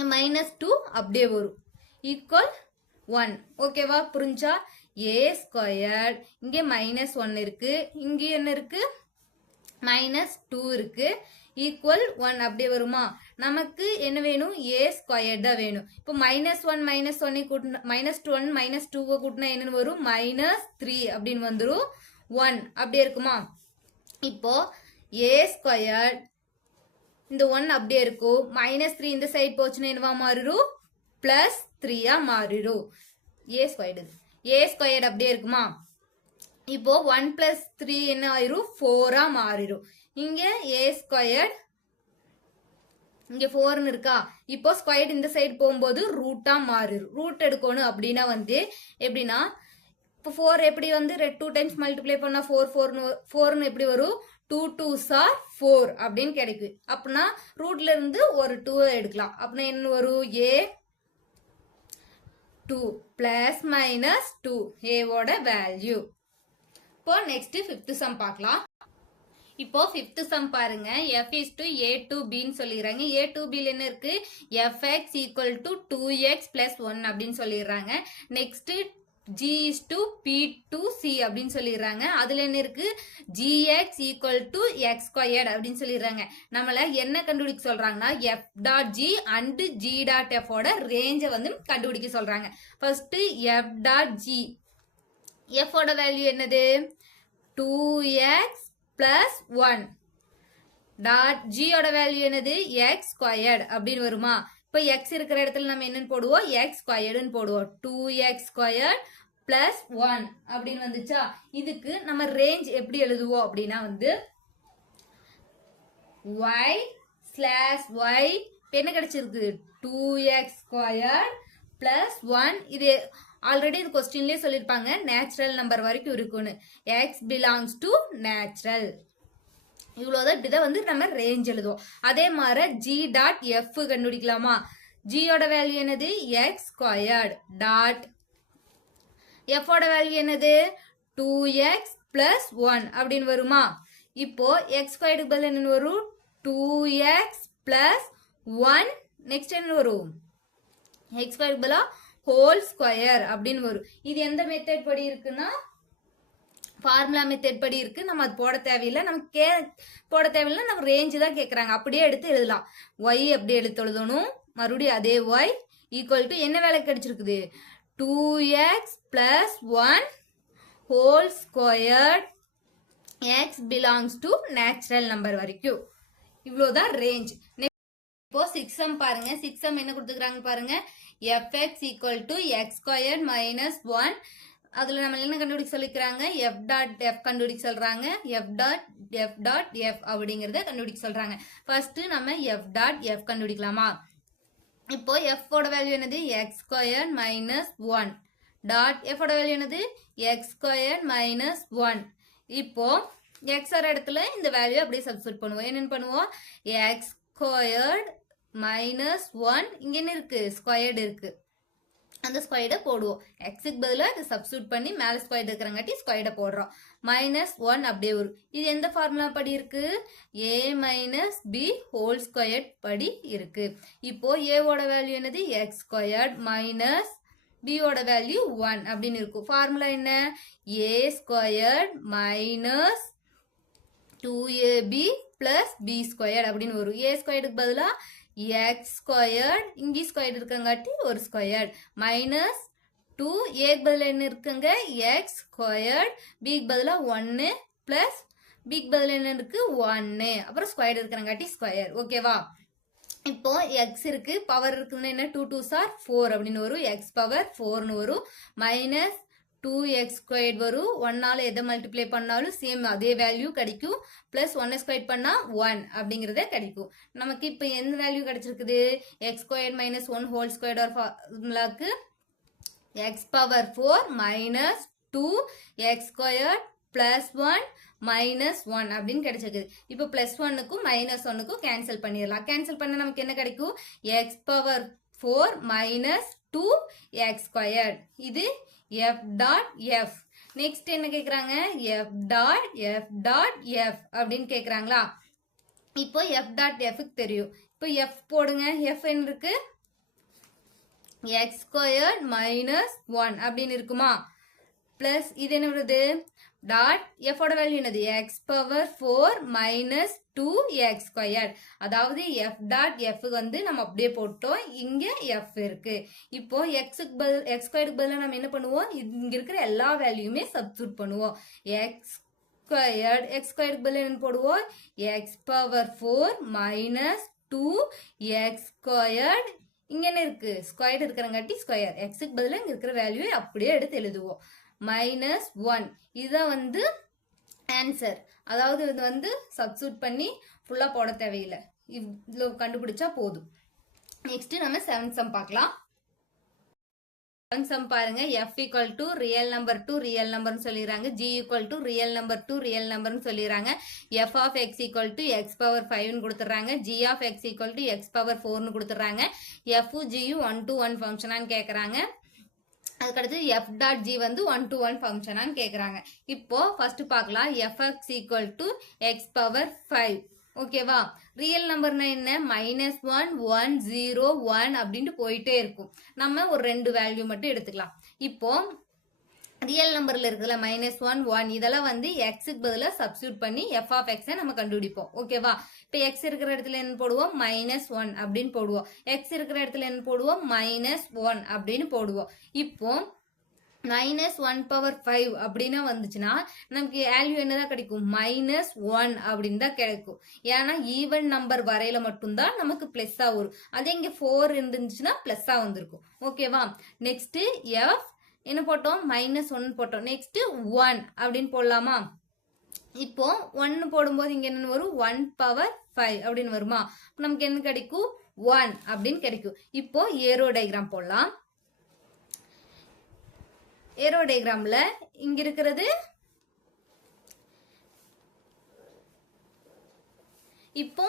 -2 அப்படியே வரும், ஈக்குவல் 1. ஓகேவா? புரிஞ்சா? ஏ ஸ்கொயர், இங்கே -1 இருக்கு, இங்க என்ன இருக்கு? -2 இருக்கு, ஈக்குவல் 1 அப்படியே வருமா? நமக்கு என்ன வேணும்? ஏ ஸ்கொயர் தான் வேணும். இப்போ -1 கூட்டினா -2 கூட்டினா என்ன வரும்? -3 அப்படின்னு வந்துடும். 1 அப்படியே இருக்குமா? இப்போ ஏ ஸ்கொயர் இந்த 1 அப்படியே இருக்கும். -3 இந்த சைடு போச்சுன்னா என்னவா மாறிடும்? +3 மாறிடும். ஏ ஸ்கொயர்டு அப்படியே இருக்குமா? இப்போ 1 + 3 என்ன ஆயிரும்? 4 மாறிடும். இங்க ஏ ஸ்கொயர்ட், இங்க 4 இருக்கா? இப்போ ஸ்கொயர்ட் இந்த சைடு போகும்போது ரூட்டா மாறிடும். ரூட் எடுக்கணும் அப்படின்னா வந்து எப்படின்னா, இப்போ 4 எப்படி வந்து 2 டைம்ஸ் மல்டிப்ளை பண்ணா 4 எப்படி வரும்? 2 2s are 4 அப்படின்னு கிடைக்கும். அப்படின்னா ரூட்ல இருந்து ஒரு 2 எடுக்கலாம். அப்படின்னா என்ன வரும்? ஏ 2 பிளஸ் மைனஸ் 2 ஏவோட வேல்யூ. இப்போ நெக்ஸ்ட் 5th சம் பார்க்கலாம். இப்போ 5th சம் பாருங்க. f is to a to b ன்னு சொல்லிடுறாங்க. a to b என்ன இருக்கு? fx equal to 2x plus 1 அப்படின்னு சொல்லிடுறாங்க. Next g is to p to c அப்படின்னு சொல்லிடுறாங்க. அதுல என்ன இருக்கு? gx equal to x squared அப்படின்னு சொல்லிடுறாங்க. நம்மள என்ன கண்டுபிடிக்க சொல்றாங்கன்னா f dot g and g dot f ஓட ரேஞ்சை வந்து கண்டுபிடிக்க சொல்றாங்க. First f dot g, f ஓட வேல்யூ என்னது? 2x plus 1 டாட் g ஓட வேல்யூ என்னது? x squared அப்படின்னு வருமா? இப்போ x இருக்கிற இடத்துல நம்ம என்னன்னு போடுவோம்? x squaredன்னு போடுவோம். 2x squared plus 1 அப்படின்னு வந்துச்சா? இதுக்கு நம்ம ரேஞ்ச் எப்படி எழுதுவோம் அப்படின்னா வந்து y slash y என்ன கிடைச்சிருக்கு? 2x squared plus 1. இது ஆல்ரெடி இந்த கொஸ்டின்லயே சொல்லிருப்பாங்க, நேச்சுரல் நம்பர் வரைக்கும் இருக்குன்னு. x belongs to natural. இவ்வளவுதான். இப்படிதான் வந்து நம்ம ரேஞ்ச் எழுதுவோம். அதே மாதிரி g டாட் f கண்டுபிடிக்கலாமா? g ஓட வேல்யூ என்னது? x squared டாட் f ஓட வேல்யூ என்னது? 2x plus 1 அப்படின்னு வருமா? இப்போ x ஸ்கொயர்டுக்கு பதில் என்ன வரும்? 2x plus 1. நெக்ஸ்ட் என்ன வரும்? x ஸ்கொயர்டுக்கு பதிலா ஹோல் ஸ்கொயர் அப்படின்னு வரும். இது எந்த மெத்தட் படி இருக்குன்னா ஃபார்முலா மெத்தட் படி இருக்கு. நம்ம அது போட தேவையில்லை, நமக்கு போட தேவையில்லை, நம்ம ரேஞ்சு தான் கேட்குறாங்க. அப்படியே எடுத்து எழுதலாம். y அப்படியே எடுத்து எழுதணும். மறுபடியும் அதே y ஈக்குவல் டு என்ன வேலை கிடைச்சிருக்குது? 2x plus 1 whole square x belongs to natural number வரைக்கும். இவ்வளோதான் ரேஞ்ச். இப்போ 6 சம் பாருங்க. 6 சம் என்ன கொடுத்துக்கிறாங்க பாருங்க. fx equal to x squared minus 1. அதுல நம்ம என்ன கண்டுபிடிக்க சொல்லிக்கிறாங்க? f dot f கண்டுபிடிக்க சொல்றாங்க. f dot f அப்படிங்கறத கண்டுபிடிக்க சொல்றாங்க. ஃபர்ஸ்ட் நம்ம f dot f கண்டுபிடிக்கலாமா? இப்போ f ஓட வேல்யூ என்னது? x squared minus 1 dot f ஓட வேல்யூ என்னது? x squared minus 1. இப்போ x ஓட இடத்துல இந்த வேல்யூ அப்படியே சப்ஸ்டிட்யூட் பண்ணுவோம். என்னன்னு பண்ணுவோம்? x squared minus 1. இங்க என்ன இருக்கு? ஸ்கொயர்டு இருக்கு. அந்த ஸ்கொயர்டை போடுவோம். எக்ஸுக்கு பதிலாக இது சப்ஸ்டியூட் பண்ணி மேலே ஸ்கொயர்டு இருக்கிறங்காட்டி ஸ்கொயர்டை போடுறோம். -1 அப்படியே வரும். இது எந்த ஃபார்முலா படி இருக்கு? a minus b whole squared படி இருக்கு. இப்போ ஏவோட வேல்யூ என்னது? எக்ஸ் ஸ்கொயர்ட் மைனஸ் பியோட வேல்யூ 1 அப்படின்னு இருக்கும். ஃபார்முலா என்ன? a squared minus 2ab plus b squared அப்படின்னு வரும். a ஸ்கொயர்டுக்கு பதிலாக x ஸ்கொயர்ட், இங்கே ஸ்கொயர்ட் இருக்கங்காட்டி ஒரு ஸ்கொயர்ட் மைனஸ் 2. ஏக்கு பதிலாக என்ன இருக்குங்க? x ஸ்கொயர்ட், பிக்கு பதிலாக 1 பிளஸ் பிக்கு பதிலாக என்ன இருக்கு? 1. அப்புறம் ஸ்கொயர்ட் இருக்கிறங்காட்டி ஸ்கொயர். ஓகேவா? இப்போ x இருக்கு, பவர் இருக்குன்னு என்ன? 2 2s are 4 அப்படின்னு வரும். x பவர் 4ன்னு வரும். மைனஸ் 2x² வரும் 1ஆல எதை மல்டிப்ளை பண்ணாலும் சேம் அதே வேல்யூ கிடைக்கும் பிளஸ் 1 ஸ்கொயர் பண்ணா 1 அப்படிங்கறத கிடைக்கும் நமக்கு இப்போ எந்த வேல்யூ கிடைச்சிருக்குது x² - 1 ஹோல் ஸ்கொயர் ஃபார்முலாக்கு x power 4 minus 2x² plus 1 minus 1 அப்படின்னு கிடைச்சிருக்குது இப்போ plus 1க்கும் minus 1க்கும் கேன்சல் பண்ணிடலாம் கேன்சல் பண்ண நமக்கு என்ன கிடைக்கும் x power 4 minus 2x². இது f dot f. நெக்ஸ்ட் என்ன கேக்குறாங்க f dot f dot f அப்படின்னு கேக்குறாங்களா இப்போ f dot f க்கு தெரியும் இப்போ f போடுங்க f என்ன இருக்கு x² minus 1 அப்படின்னு இருக்குமா பிளஸ் இது என்ன வருது டாட் f ஓட வேல்யூ என்னது x power 4 minus 2x². அதாவது f டாட் f வந்து நம்ம அப்படியே போட்டோம் இங்க f இருக்கு இப்போ x க்கு பதிலா நம்ம என்ன பண்ணுவோம் இங்க இருக்கிற எல்லா வேல்யூமே சப்ஸ்டிட்யூட் பண்ணுவோம் x² க்கு பதிலா என்ன போடுவோம் x power 4 minus 2x². இங்க என்ன இருக்கு ஸ்கொயர் இருக்கிறங்காட்டி ஸ்கொயர் எக்ஸுக்கு பதிலாக இங்க இருக்கிற வேல்யூ அப்படியே எடுத்து எழுதுவோம் -1 இதுதான் வந்து ஆன்சர் அதாவது இது வந்து சப்ஸ்டிட்யூட் பண்ணி ஃபுல்லா போட தேவையில்லை இவ்வளோ கண்டுபிடிச்சா போதும் நெக்ஸ்ட் நம்ம 7th சம் பார்க்கலாம் 7th சம் பாருங்க f equal to real number to real நம்பர்னு சொல்லிடுறாங்க g equal to real number to real நம்பர்னு சொல்லிடுறாங்க f of x equal to x power 5னு கொடுத்துறாங்க g of x equal to x power 4னு கொடுத்துறாங்க f g 1 to 1 ஃபங்க்ஷனான்னு கேக்குறாங்க அதுக்கடுத்து f dot g வந்து 1 to 1 ஃபங்க்ஷனான்னு கேக்குறாங்க இப்போ ஃபர்ஸ்ட் பார்க்கலாம் fx equal to x power 5 ஓகேவா ரியல் நம்பர்னா என்ன -1 1 0 1 அப்படின்ட்டு போயிட்டே இருக்கும் நம்ம ஒரு ரெண்டு வேல்யூ மட்டும் எடுத்துக்கலாம் இப்போ ரியல் நம்பர்ல இருக்குல்ல -1 1 இதெல்லாம் வந்து x க்கு பதிலா சப்ஸ்டிட்யூட் பண்ணி f of x நம்ம கண்டுபிடிப்போம் ஓகேவா இப்போ x இருக்கிற இடத்துல என்ன போடுவோம் -1 அப்படின்னு போடுவோம் x இருக்கிற இடத்துல என்ன போடுவோம் -1 அப்படின்னு போடுவோம் இப்போ -1 power 5 அப்படின்னா வந்துச்சுன்னா நமக்கு வேல்யூ என்னதான் கிடைக்கும் -1 அப்படின்னு தான் கிடைக்கும் ஏன்னா ஈவன் நம்பர் வரையில மட்டும்தான் நமக்கு பிளஸ்ஸா வரும் அதே இங்க 4 இருந்துச்சுன்னா பிளஸ்ஸா வந்திருக்கும் ஓகேவா நெக்ஸ்ட் f என்ன போட்டோம் -1 போட்டோம் நெக்ஸ்ட் 1 அப்படின்னு போடலாமா இப்போ 1 போடும்போது இங்க என்ன வரும் 1 power 5 அப்படின்னு வருமா நமக்கு என்ன கிடைக்கும் 1 அப்படின்னு கிடைக்கும் இப்போ ஏரோ டயக்ராம் போடலாம் ஏரோ டயக்ராம்ல இங்க இருக்கிறது இப்போ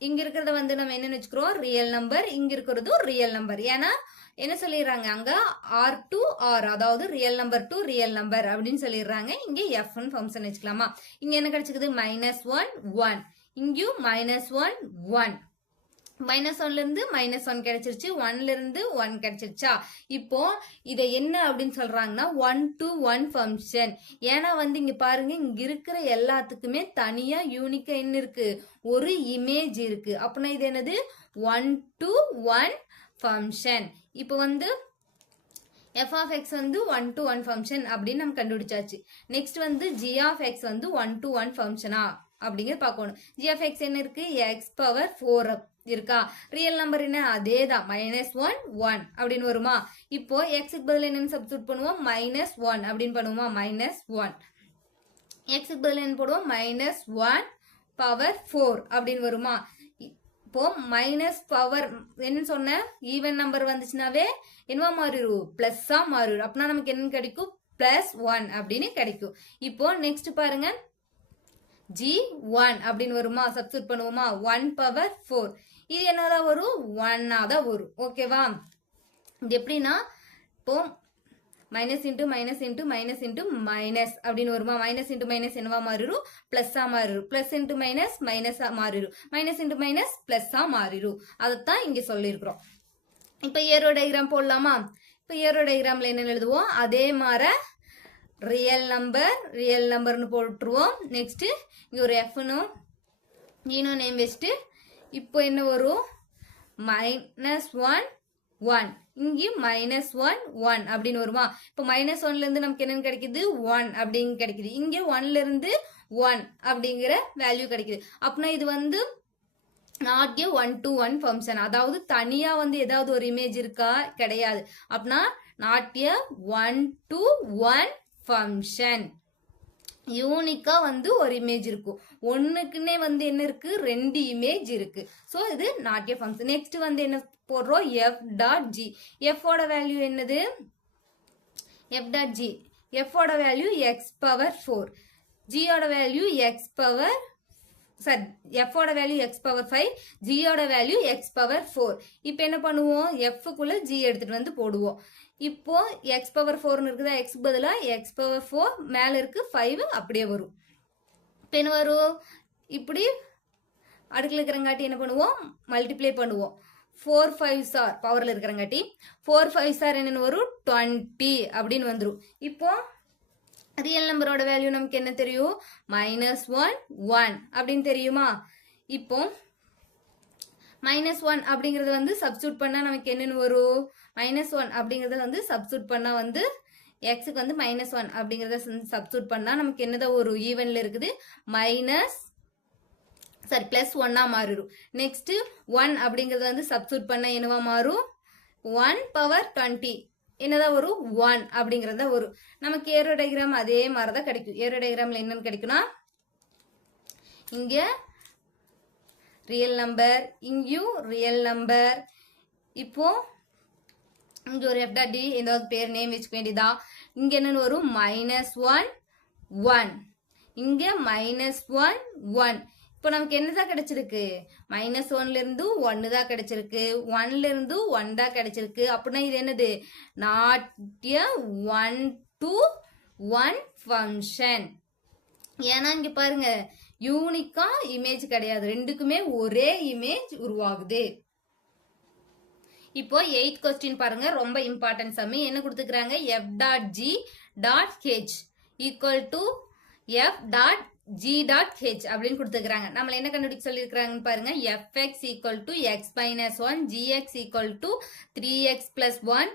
இங்க இருக்கிறத வந்து நம்ம என்ன வச்சுக்கிறோம் ரியல் நம்பர் இங்க இருக்கிறதும் ரியல் நம்பர் ஏன்னா என்ன சொல்லிடுறாங்க அங்க r to r அதாவது real number to real number அப்படின்னு சொல்லிடுறாங்க இங்க f ஃபங்க்ஷன் வச்சுக்கலாமா இங்க என்ன கிடைச்சிக்குது -1 1 இங்கேயும் -1 1 -1ல இருந்து -1 கிடைச்சிருச்சு 1ல இருந்து 1 கிடைச்சிருச்சா இப்போ இதை என்ன அப்படின்னு சொல்றாங்கன்னா 1 to 1 ஃபங்க்ஷன் ஏன்னா வந்து இங்க பாருங்க இங்க இருக்கிற எல்லாத்துக்குமே தனியா யூனிக்கா என்ன இருக்கு ஒரு இமேஜ் இருக்கு அப்படின்னா இது என்னது 1 to 1 ஃபங்க்ஷன் இப்போ வந்து f of x வந்து 1 to 1 ஃபங்க்ஷன் அப்படின்னு நம்ம கண்டுபிடிச்சாச்சு நெக்ஸ்ட் வந்து g of x வந்து 1 to 1 ஃபங்க்ஷனா அப்படிங்கிற பார்க்கணும் g of x என்ன இருக்கு x power 4 இருக்கா ரியல் நம்பர் என்ன அதேதான் -1 1 அப்படின்னு வருமா இப்போ x க்கு பதிலா என்ன சப்ஸ்டிட்யூட் பண்ணுவோம் -1 அப்படின்னு பண்ணுவோமா -1 x க்கு பதிலா என்ன போடுவோம் -1 power 4 அப்படின்னு வருமா இப்போ மைனஸ் பவர் என்ன சொன்ன ஈவன் நம்பர் வந்துச்சுனாவே என்னவா மாறிடும் பிளஸ்ஸா மாறிடும் அப்படின்னா நமக்கு என்ன கிடைக்கும் +1 அப்படின்னு கிடைக்கும் இப்போ நெக்ஸ்ட் பாருங்க g1 அப்படின்னு வருமா சப்ஸ்டிட்யூட் பண்ணுவோமா 1 power 4 இது என்னதான் வரும் 1 தான் வரும் ஓகேவா இது எப்படின்னா இப்போ minus into minus into minus into minus அப்படின்னு வருமா மைனஸ் இன்ட்டு மைனஸ் என்னவா மாறிடும் பிளஸ்ஸா மாறிடும் பிளஸ் இன்ட்டு மைனஸ் மைனஸா மாறிடும் மைனஸ் இன்ட்டு மைனஸ் பிளஸ்ஸா மாறிடும் அதைத்தான் இங்க சொல்லியிருக்கிறோம் இப்போ ஏரோ டயக்ராம் போடலாமா இப்போ ஏரோ டயக்ராம்ல என்ன எழுதுவோம் அதே மாதிரி ரியல் நம்பர்னு போட்டுருவோம் நெக்ஸ்ட் இங்க ஒரு எஃப்னு ஜீனோ நேம் வச்சுட்டு இப்போ என்ன வரும் -1 1 இங்கேயும் -1 1 அப்படின்னு வருமா இப்போ -1ல இருந்து நமக்கு என்னன்னு கிடைக்குது 1 அப்படின்னு கிடைக்குது இங்க 1ல இருந்து 1 அப்படிங்கிற வேல்யூ கிடைக்குது அப்படின்னா இது வந்து நாட் கே 1 to 1 ஃபங்க்ஷன் அதாவது தனியா வந்து ஏதாவது ஒரு இமேஜ் இருக்கா கிடையாது அப்படின்னா not a one to one function. யூனிக்கா வந்து ஒரு இமேஜ் இருக்கும், ஒன்னுக்குன்னே வந்து என்ன இருக்கு, ரெண்டு இமேஜ் இருக்கு. ஸோ இது நாட் எ ஃபங்க்ஷன். நெக்ஸ்ட் வந்து என்ன போடுறோம், எஃப் டாட் ஜி. எஃபோட வேல்யூ என்னது, எஃப் டாட் ஜி. எஃபோட வேல்யூ எக்ஸ் பவர் 4, ஜியோட வேல்யூ எக்ஸ் பவர் சாரி எஃபோட வேல்யூ எக்ஸ் பவர் 5, ஜியோட வேல்யூ எக்ஸ் பவர் 4. இப்போ என்ன பண்ணுவோம், எஃப்க்குள்ள ஜி எடுத்துட்டு வந்து போடுவோம். இப்போ எக்ஸ் பவர் 4 இருக்குதா, எக்ஸ் பதிலாக எக்ஸ் பவர் 4 மேலே இருக்கு 5 அப்படியே வரும். இப்போ என்ன வரும், இப்படி அடுக்கில் இருக்கிறங்காட்டி என்ன பண்ணுவோம், மல்டிப்ளை பண்ணுவோம். 4 5s ஆர் பவரில் இருக்கிறங்காட்டி 4 5s ஆர் என்னென்னு வரும், 20 அப்படின்னு வந்துடும். இப்போ ரியல் நம்பரோட வேல்யூ நமக்கு என்ன தெரியும், -1 1 அப்படின்னு தெரியுமா. இப்போ -1 அப்படிங்கறது வந்து சப்ஸ்டியூட் பண்ணா நமக்கு என்னன்னு வரும், -1 அப்படிங்கறத வந்து சப்ஸ்டியூட் பண்ணா வந்து எக்ஸுக்கு வந்து -1 அப்படிங்கறத சப்ஸ்டியூட் பண்ணா நமக்கு என்னதான் ஒரு ஈவன்ல இருக்குது +1 மாறிடும். நெக்ஸ்ட் 1 அப்படிங்கறது வந்து சப்ஸ்டியூட் பண்ணா என்னவா மாறும், 1 பவர் 20 என்னதான் வரும், 1 அப்படிங்கறத வரும். நமக்கு ஏரோ டயக்ராம் அதே மாதிரிதான் கிடைக்கும். ஏரோ டயக்ராம்ல என்னன்னு கிடைக்கும்னா, இங்க ரியல் நம்பர், இங்கேயும் ரியல் நம்பர். இப்போ இங்க ஒரு எஃப் டாட் டி ஏதாவது பேர் நேம் வச்சுக்க வேண்டியதா. இங்க என்னன்னு வரும், -1 1, இங்க -1 1. இப்போ நமக்கு என்னதான் கிடைச்சிருக்கு, -1ல இருந்து 1 தான் கிடைச்சிருக்கு, 1ல இருந்து 1 தான் கிடைச்சிருக்கு. அப்படின்னா இது என்னது, நாட் எ 1 to 1 ஃபங்க்ஷன். ஏன்னா இங்க பாருங்க யூனிக்கா இமேஜ் கிடையாது, ரெண்டுக்குமே ஒரே இமேஜ் உருவாகுது. இப்போ 8th கொஸ்டின் பாருங்க, ரொம்ப இம்பார்ட்டன்ட் சம். என்ன கொடுத்துக்கிறாங்க, f dot g dot h equal to f dot g dot h அப்படின்னு கொடுத்துக்கிறாங்க. நம்மள என்ன கண்டுபிடிக்க சொல்லியிருக்கிறாங்கன்னு பாருங்க, fx equal to x minus 1, gx equal to 3x plus 1,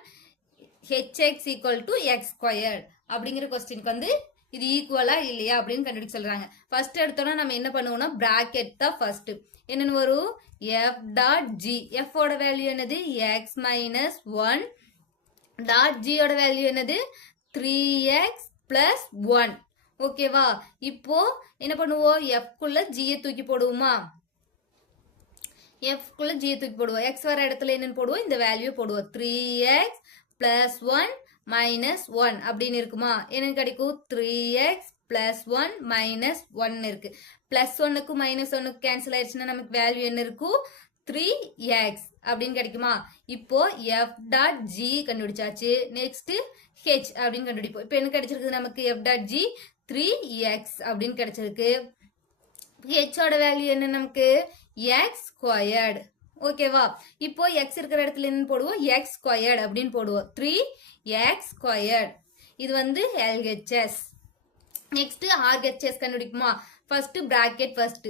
hx equal to X squared அப்படிங்கிற கொஸ்டினுக்கு வந்து இது ஈக்குவலா இல்லையா அப்படின்னு கண்டுபிடிக்க சொல்றாங்க. ஃபர்ஸ்ட் எடுத்தோம்னா நம்ம என்ன பண்ணுவோம்னா, பிராக்கெட் தான் ஃபர்ஸ்ட். என்னன்னு வரும், f டாட் g. f ஓட வேல்யூ என்னது, x மைனஸ் 1 டாட் g ஓட வேல்யூ என்னது, 3x பிளஸ் 1. ஓகேவா. இப்போ என்ன பண்ணுவோம், f குள்ள g தூக்கி போடுவோமா, f குள்ள g தூக்கி போடுவோம். x வர இடத்துல என்னன்னு போடுவோம், இந்த வேல்யூ போடுவோம். 3x பிளஸ் 1 மைனஸ் 1 அப்படின்னு இருக்குமா. என்னன்னு கிடைக்கும், 3x பிளஸ் 1 மைனஸ் 1 இருக்கு. பிளஸ் 1க்கு மைனஸ் 1க்கு கேன்சல் ஆயிடுச்சுன்னா நமக்கு வேல்யூ என்ன இருக்கும், 3x அப்படின்னு கிடைக்குமா. இப்போ f டாட் g கண்டுபிடிச்சாச்சு. நெக்ஸ்ட் h அப்படின்னு கண்டுபிடிப்போம். இப்போ என்ன கிடைச்சிருக்கு நமக்கு, f டாட் g 3x அப்படின்னு கிடைச்சிருக்கு. h ஓட வேல்யூ என்ன நமக்கு, x ஸ்கொயர்டு. ஓகேவா. இப்போ x இருக்கிற இடத்துல என்ன போடுவோம், x ஸ்கொயர்டு அப்படின்னு போடுவோம். 3x squared. இது வந்து LHS. நெக்ஸ்ட் RHS கண்டுபிடிக்குமா. First bracket first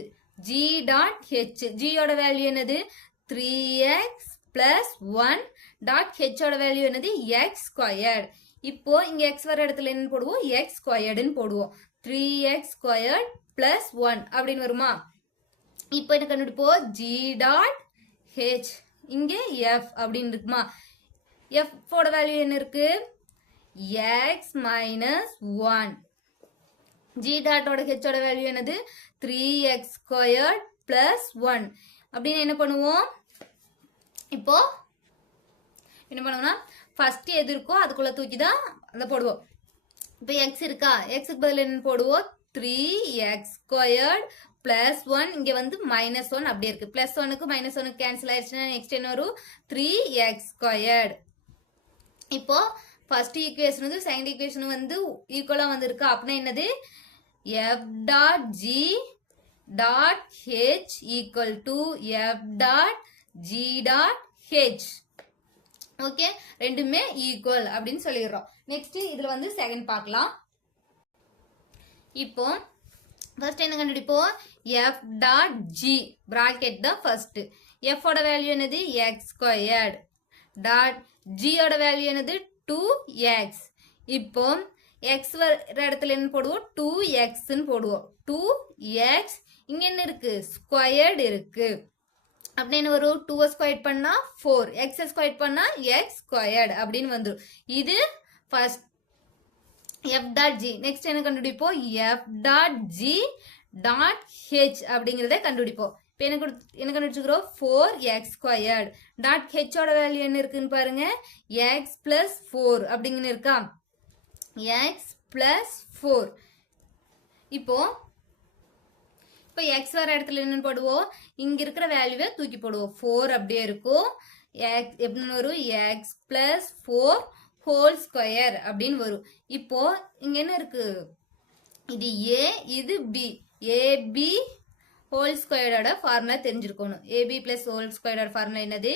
g dot h. g ஓட வேல்யூ என்னது, 3x பிளஸ் 1 டாட் h ஓட வேல்யூ என்னது, x ஸ்கொயர்டு. இப்போ இங்க x வர இடத்துல என்ன போடுவோம், x ஸ்கொயர்டுன்னு போடுவோம். 3x ஸ்கொயர்ட் பிளஸ் 1 அப்படின்னு வருமா. இப்போ என்ன கண்டுபிடிப்போம், g டாட் h. இங்க f அப்படின்னு இருக்குமா. f ஓட வேல்யூ என்ன இருக்கு, x மைனஸ் 1. g டாட்டோட h ஓட வேல்யூ என்னது, 3x ஸ்கொயர்ட் பிளஸ் 1 அப்படின்னு என்ன பண்ணுவோம். இப்போ என்ன பண்ணுவோம்னா, ஃபர்ஸ்ட் எது இருக்கோ அதுக்குள்ள தூக்கி தான் அதை போடுவோம். இப்போ x இருக்கா, xக்கு பதில் என்ன போடுவோம், 3x ஸ்கொயர்ட் பிளஸ் 1. இங்க வந்து மைனஸ் 1 அப்படியே இருக்கு. பிளஸ் 1க்கு மைனஸ் 1க்கு கேன்சல் ஆயிடுச்சுன்னா நெக்ஸ்ட் என்ன வரும், 3x ஸ்கொயர்ட். இப்போ ஃபர்ஸ்ட் ஈக்குவேஷன் வந்து செகண்ட் ஈக்குவேஷன் வந்து ஈக்குவலா வந்திருக்கு. அப்படின்னா என்னது, f dot g dot h equal to f dot g dot h. Okay, ரெண்டுமே ஈக்குவல் அப்படின்னு சொல்லிடுறோம். நெக்ஸ்ட் இதுல வந்து செகண்ட் பார்க்கலாம். இப்போ ஃபர்ஸ்ட் என்ன கண்டுபிடிப்போம், f டாட் g பிராக்கெட் தான் ஃபர்ஸ்ட். f ஓட வேல்யூ என்னது, x ஸ்கொயர்ட் டாட் g ஓட வேல்யூ என்னது, 2x. இப்போ x வர இடத்துல என்ன போடுவோம், 2xன்னு போடுவோம். 2x இங்க என்ன இருக்கு, ஸ்கொயர்ட் இருக்கு. அப்படின்னு என்ன வரும் 2 ஸ்கொயர் பண்ணா 4 x ஸ்கொயர் பண்ணா x ஸ்கொயர்ட் அப்படின்னு வந்துரும் இது first f dot g next என்ன கண்டுபிடிப்போம் f dot g dot h அப்படிங்கறத கண்டுபிடிப்போம் இப்போ என்ன கண்டுபிடிச்சுக்கிறோம் 4x ஸ்கொயர்ட் டாட் h ஓட வேல்யூ என்ன இருக்குன்னு பாருங்க x plus 4 அப்படிங்கன்னு இருக்கா x plus 4 இப்போ x வர இடத்துல என்ன போடுவோம் இங்க இருக்கிற வேல்யூவை தூக்கி போடுவோம் 4 அப்படியே இருக்கும் x எப்படி வரும் x plus 4 whole square அப்படின்னு வரும் இப்போ இங்க என்ன இருக்கு இது a இது b ab whole square ஓட ஃபார்முலா தெரிஞ்சிருக்கணும் ab plus whole square ஓட ஃபார்முலா என்னது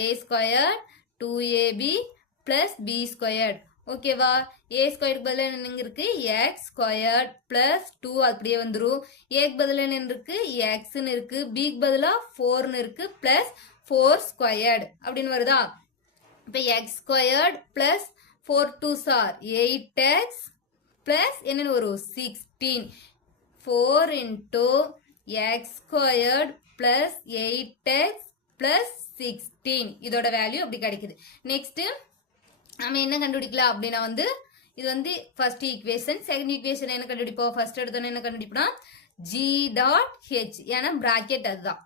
a squared 2ab plus b squared ஓகேவா a ஸ்கொயருக்கு பதிலா என்ன இருக்கு x ஸ்கொயர்ட் பிளஸ் 2 அப்படியே வந்துரும் a க்கு பதிலா என்ன இருக்கு x ன்னு இருக்கு b க்கு பதிலா 4 ன்னு இருக்கு பிளஸ் 4 ஸ்கொயர்ட் அப்படின்னு வருதா இப்போ x squared plus 4 2s are 8x plus என்னன்னு வரும் 16 4 into x squared plus 8x plus 16 இதோட வேல்யூ அப்படி கிடைக்குது நெக்ஸ்ட் நம்ம என்ன கண்டுபிடிக்கலாம் அப்படின்னா வந்து இது வந்து ஃபர்ஸ்ட் ஈக்குவேஷன் செகண்ட் ஈக்குவேஷன் என்ன கண்டுபிடிப்போம் ஃபர்ஸ்ட் எடுத்தோன்னு என்ன கண்டுபிடிப்போம்னா g டாட் h ஏன்னா பிராக்கெட் அதுதான்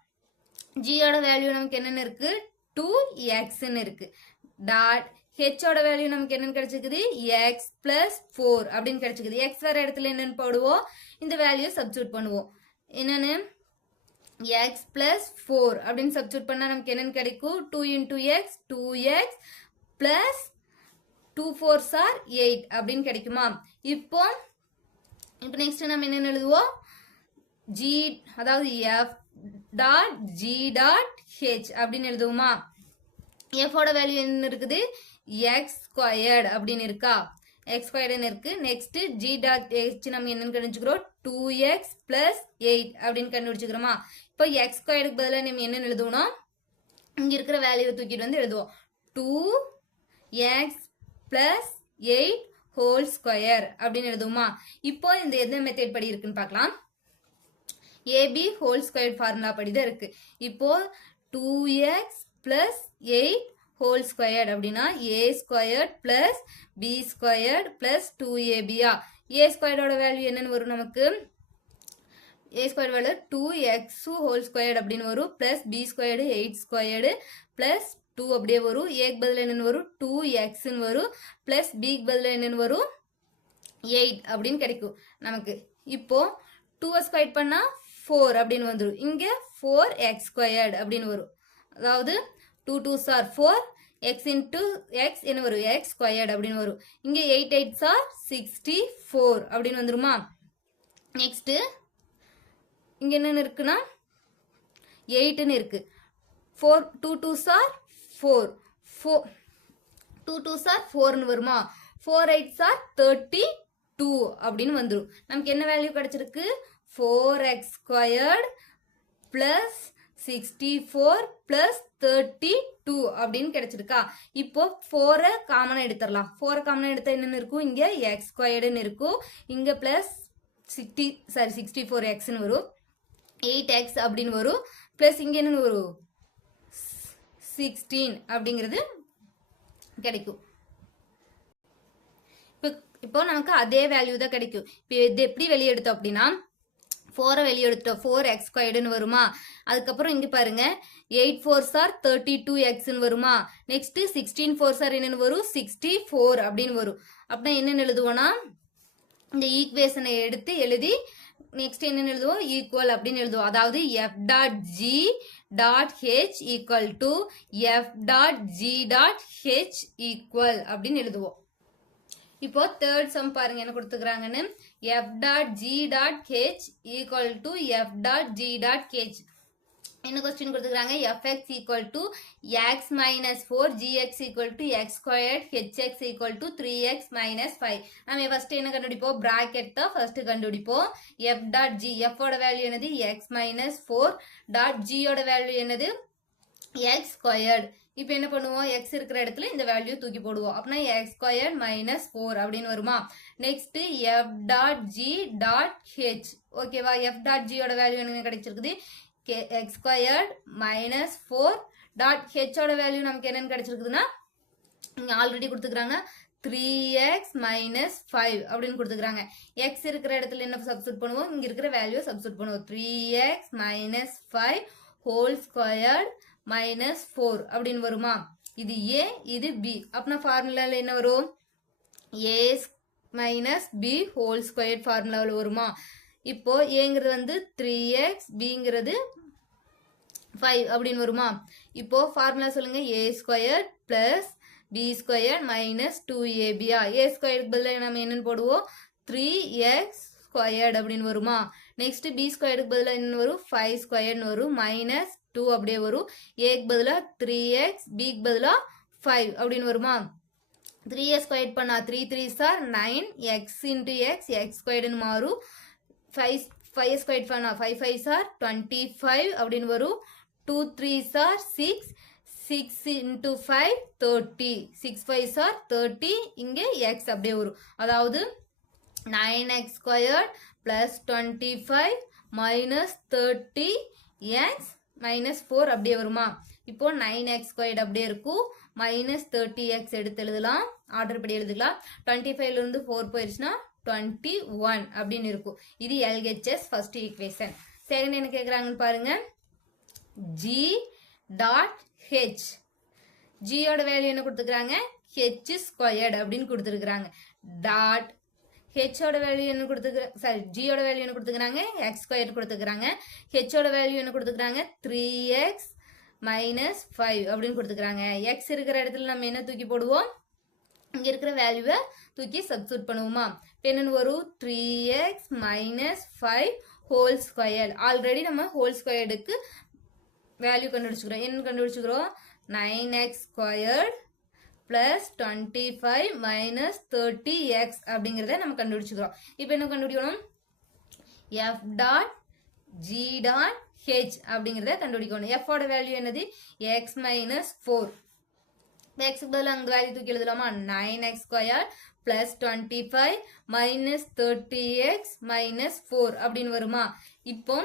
g ஓட வேல்யூ நமக்கு என்னன்னு இருக்கு 2x ன்னு இருக்கு டாட் h ஓட வேல்யூ நமக்கு என்னன்னு கிடைச்சிருக்குது x plus 4 அப்படின்னு கிடைச்சிருக்குது x வர இடத்துல என்னன்னு போடுவோம் இந்த வேல்யூ சப்ஸ்டிட்யூட் பண்ணுவோம் என்னன்னு x plus 4 அப்படின்னு சப்ஸ்டிட்யூட் பண்ணா நமக்கு என்னன்னு கிடைக்கும் 2 into x 2x plus 2 4s are 8 அப்படின்னு கிடைக்குமா இப்போ நெக்ஸ்ட் நம்ம என்ன எழுதுவோம் g அதாவது f dot g dot h அப்படின்னு எழுதுவோமா f ஓட வேல்யூ என்ன இருக்குது x ஸ்கொயர்ட் அப்படின்னு இருக்கா x ஸ்கொயர்ட்னு இருக்கு நெக்ஸ்ட் g டாட் h நம்ம என்னன்னு கண்டுபிடிச்சுக்கிறோம் 2x plus 8 அப்படின்னு கண்டுபிடிச்சுக்கிறோமா இப்போ x ஸ்கொயர்டுக்கு பதிலா நம்ம என்ன எழுதுவோம்னா இங்க இருக்கிற வேல்யூவை தூக்கிட்டு வந்து எழுதுவோம் 2x plus 8 whole square அப்படின்னு எழுதுவோமா இப்போ இந்த எந்த மெத்தட் படி இருக்குன்னு பார்க்கலாம் ab whole square ஃபார்முலா படி தான் இருக்கு இப்போ 2x plus 8 whole squared அப்படின்னா a squared plus b squared plus 2ab a squared ஓட வேல்யூ என்னன்னு வரும் நமக்கு a squared value 2x whole squared அப்படின்னு வரும் plus b squared 8 squared plus 2 அப்படியே வரும் a க்கு பதிலா என்னன்னு வரும் 2x ன்னு வரும் plus b க்கு பதிலா என்னன்னு வரும் 8 அப்படின்னு கிடைக்கும் நமக்கு இப்போ 2 ஸ்கொயர் பண்ணா 4 அப்படின்னு வந்துரும் இங்க 4x squared அப்படின்னு வரும் அதாவது 2 2s are 4 x into x என்ன வரும் x squared அப்படின்னு வரும் இங்க 8 8s are 64 அப்படின்னு வந்துருமா நெக்ஸ்ட் இங்க என்ன இருக்குன்னா 8 ன்னு இருக்கு 4 2 2s are 4 2 2s are 4 ன்னு வருமா 4 8s are 32 அப்படின்னு வந்துரும் நமக்கு என்ன வேல்யூ கிடைச்சிருக்கு 4x squared plus 64 plus 32 அப்படின்னு கிடைச்சிருக்கா இப்போ 4 காமனா எடுத்துடலாம் 4 காமனா எடுத்தா என்னன்னு இருக்கும் இங்க x ஸ்கொயர்டுன்னு இருக்கும் இங்க பிளஸ் 64x ன்னு வரும் 8x அப்படின்னு வரும் பிளஸ் இங்க என்னன்னு வரும் 16 அப்படிங்கிறது கிடைக்கும் இப்போ நமக்கு அதே வேல்யூ தான் கிடைக்கும் இப்போ இது எப்படி வெளியே எடுத்தோம் அப்படின்னா 4 வெளியே எடுத்தோம் 4x ஸ்கொயர்டுன்னு வருமா அதுக்கப்புறம் இங்க பாருங்க 8 4s are 32x ன்னு வருமா நெக்ஸ்ட் 16 4s are என்னன்னு வரும் 64 அப்படின்னு வரும் அப்படின்னா என்னன்னு எழுதுவோம்னா இந்த ஈக்குவேஷனை எடுத்து எழுதி நெக்ஸ்ட் என்னன்னு எழுதுவோம் ஈக்குவல் அப்படின்னு எழுதுவோம் அதாவது f dot g dot h equal to f dot g dot h equal அப்படின்னு எழுதுவோம் இப்போ தேர்ட் சம் பாருங்க என்ன கொடுத்துக்கிறாங்கன்னு f dot g dot h equal to f dot g dot h என்ன क्वेश्चन கொடுத்துக்கிறாங்க fx equal to x minus 4 gx equal to x squared hx equal to 3x minus 5 நாம first என்ன கண்டுபிடிப்போம் bracket தான் first கண்டுபிடிப்போம் f dot g f ஓட value என்னது x minus 4 dot g ஓட வேல்யூ என்னது x squared இப்போ என்ன பண்ணுவோம் x இருக்கிற இடத்துல இந்த வேல்யூ தூக்கி போடுவோம் அப்பனா x squared minus 4 அப்படினு வருமா next f dot g dot h ஓகேவா f dot g ஓட வேல்யூ என்ன கிடைச்சிருக்குது எக்ஸ் ஸ்கொயர்ட் மைனஸ் 4 டாட் ஹெச்சோட வேல்யூ நமக்கு என்னன்னு கிடைச்சிருக்குதுன்னா இங்கே ஆல்ரெடி கொடுத்துக்கிறாங்க 3x மைனஸ் 5 அப்படின்னு கொடுத்துக்கிறாங்க. எக்ஸ் இருக்கிற இடத்துல என்ன சப்ஸ்டியூட் பண்ணுவோம், இங்கே இருக்கிற வேல்யூ சப்ஸ்டியூட் பண்ணுவோம். 3x minus 5 whole squared minus 4 அப்படின்னு வருமா. இது ஏ, இது பி. அப்படின்னா ஃபார்முலாவில் என்ன வரும், ஏ மைனஸ் பி ஹோல் ஸ்கொயர் ஃபார்முலாவில் வருமா. இப்போ ஏங்கிறது வந்து 3x, பிங்கிறது 5 அப்படின்னு வருமா. இப்போ ஃபார்முலா சொல்லுங்க, a square plus b square minus 2ab. A ஸ்கொயருக்கு பதிலாக நம்ம என்னன்னு போடுவோம், 3x ஸ்கொயர்ட் அப்படின்னு வருமா. நெக்ஸ்ட் பி ஸ்கொயருக்கு பதிலாக என்ன வரும், 5 ஸ்கொயர்னு வரும், மைனஸ் 2 அப்படியே வரும். ஏக்கு பதிலாக 3x, பிக்கு பதிலாக 5 அப்படின்னு வருமா. 3a ஸ்கொயர் பண்ணா 3 3s are 9, x into x, x ஸ்கொயர்டுன்னு மாறும். 5 ஸ்கொயர் பண்ணா 5 5s are 25 அப்படின்னு வரும். 2 3s are 6, 6 into 5 30, 6 5s are 30, இங்கே x அப்படியே வரும். அதாவது 9x square plus 25 minus 30x minus 4 அப்படியே வருமா. இப்போ 9x ஸ்கொயர்ட் அப்படியே இருக்கும், மைனஸ் 30x எடுத்து எழுதலாம், ஆர்டர் படி எழுதிக்கலாம். 25ல இருந்து 4 போயிடுச்சுன்னா 21 அப்படின்னு இருக்கும். இது LHS ஃபர்ஸ்ட் ஈக்குவேஷன். செகண்ட் என்ன கேட்குறாங்கன்னு பாருங்க, g டாட் h. ஜியோட வேல்யூ என்ன கொடுத்துக்கிறாங்க, h ஸ்கொயர்ட் அப்படின்னு கொடுத்துருக்குறாங்க. டாட் ஹெச்சோட வேல்யூ என்ன கொடுத்துக்கிறாங்க, சாரி ஜியோட வேல்யூ என்ன கொடுத்துக்கிறாங்க, எக்ஸ் ஸ்கொயர் கொடுத்துக்கிறாங்க. ஹெச்சோட வேல்யூ என்ன கொடுத்துக்கிறாங்க, 3x மைனஸ் 5 அப்படின்னு கொடுத்துக்கிறாங்க. எக்ஸ் இருக்கிற இடத்துல நம்ம என்ன தூக்கி போடுவோம், இங்கே இருக்கிற வேல்யூவை தூக்கி சப்ஸ்டியூட் பண்ணுவோமா. இப்போ என்னென்னு வரும், 3x minus 5 whole square. Already நம்ம ஹோல் ஸ்கொயர்டுக்கு வேல்யூ கண்டுபிடிச்சுக்கிறோம். என்ன கண்டுபிடிச்சுக்கிறோம், 9x squared plus 25 minus 30x அப்படிங்கிறத நம்ம கண்டுபிடிச்சுக்கிறோம். இப்போ என்ன கண்டுபிடிக்கணும், f dot g dot h அப்படிங்கிறத கண்டுபிடிக்கணும். f ஓட வேல்யூ என்னது, x மைனஸ் 4. எக்ஸுக்கு பதில் அந்த வேல்யூ தூக்கி எழுதலாமா, 9x square plus 25 minus 30x minus 4 அப்படின்னு வருமா. இப்போ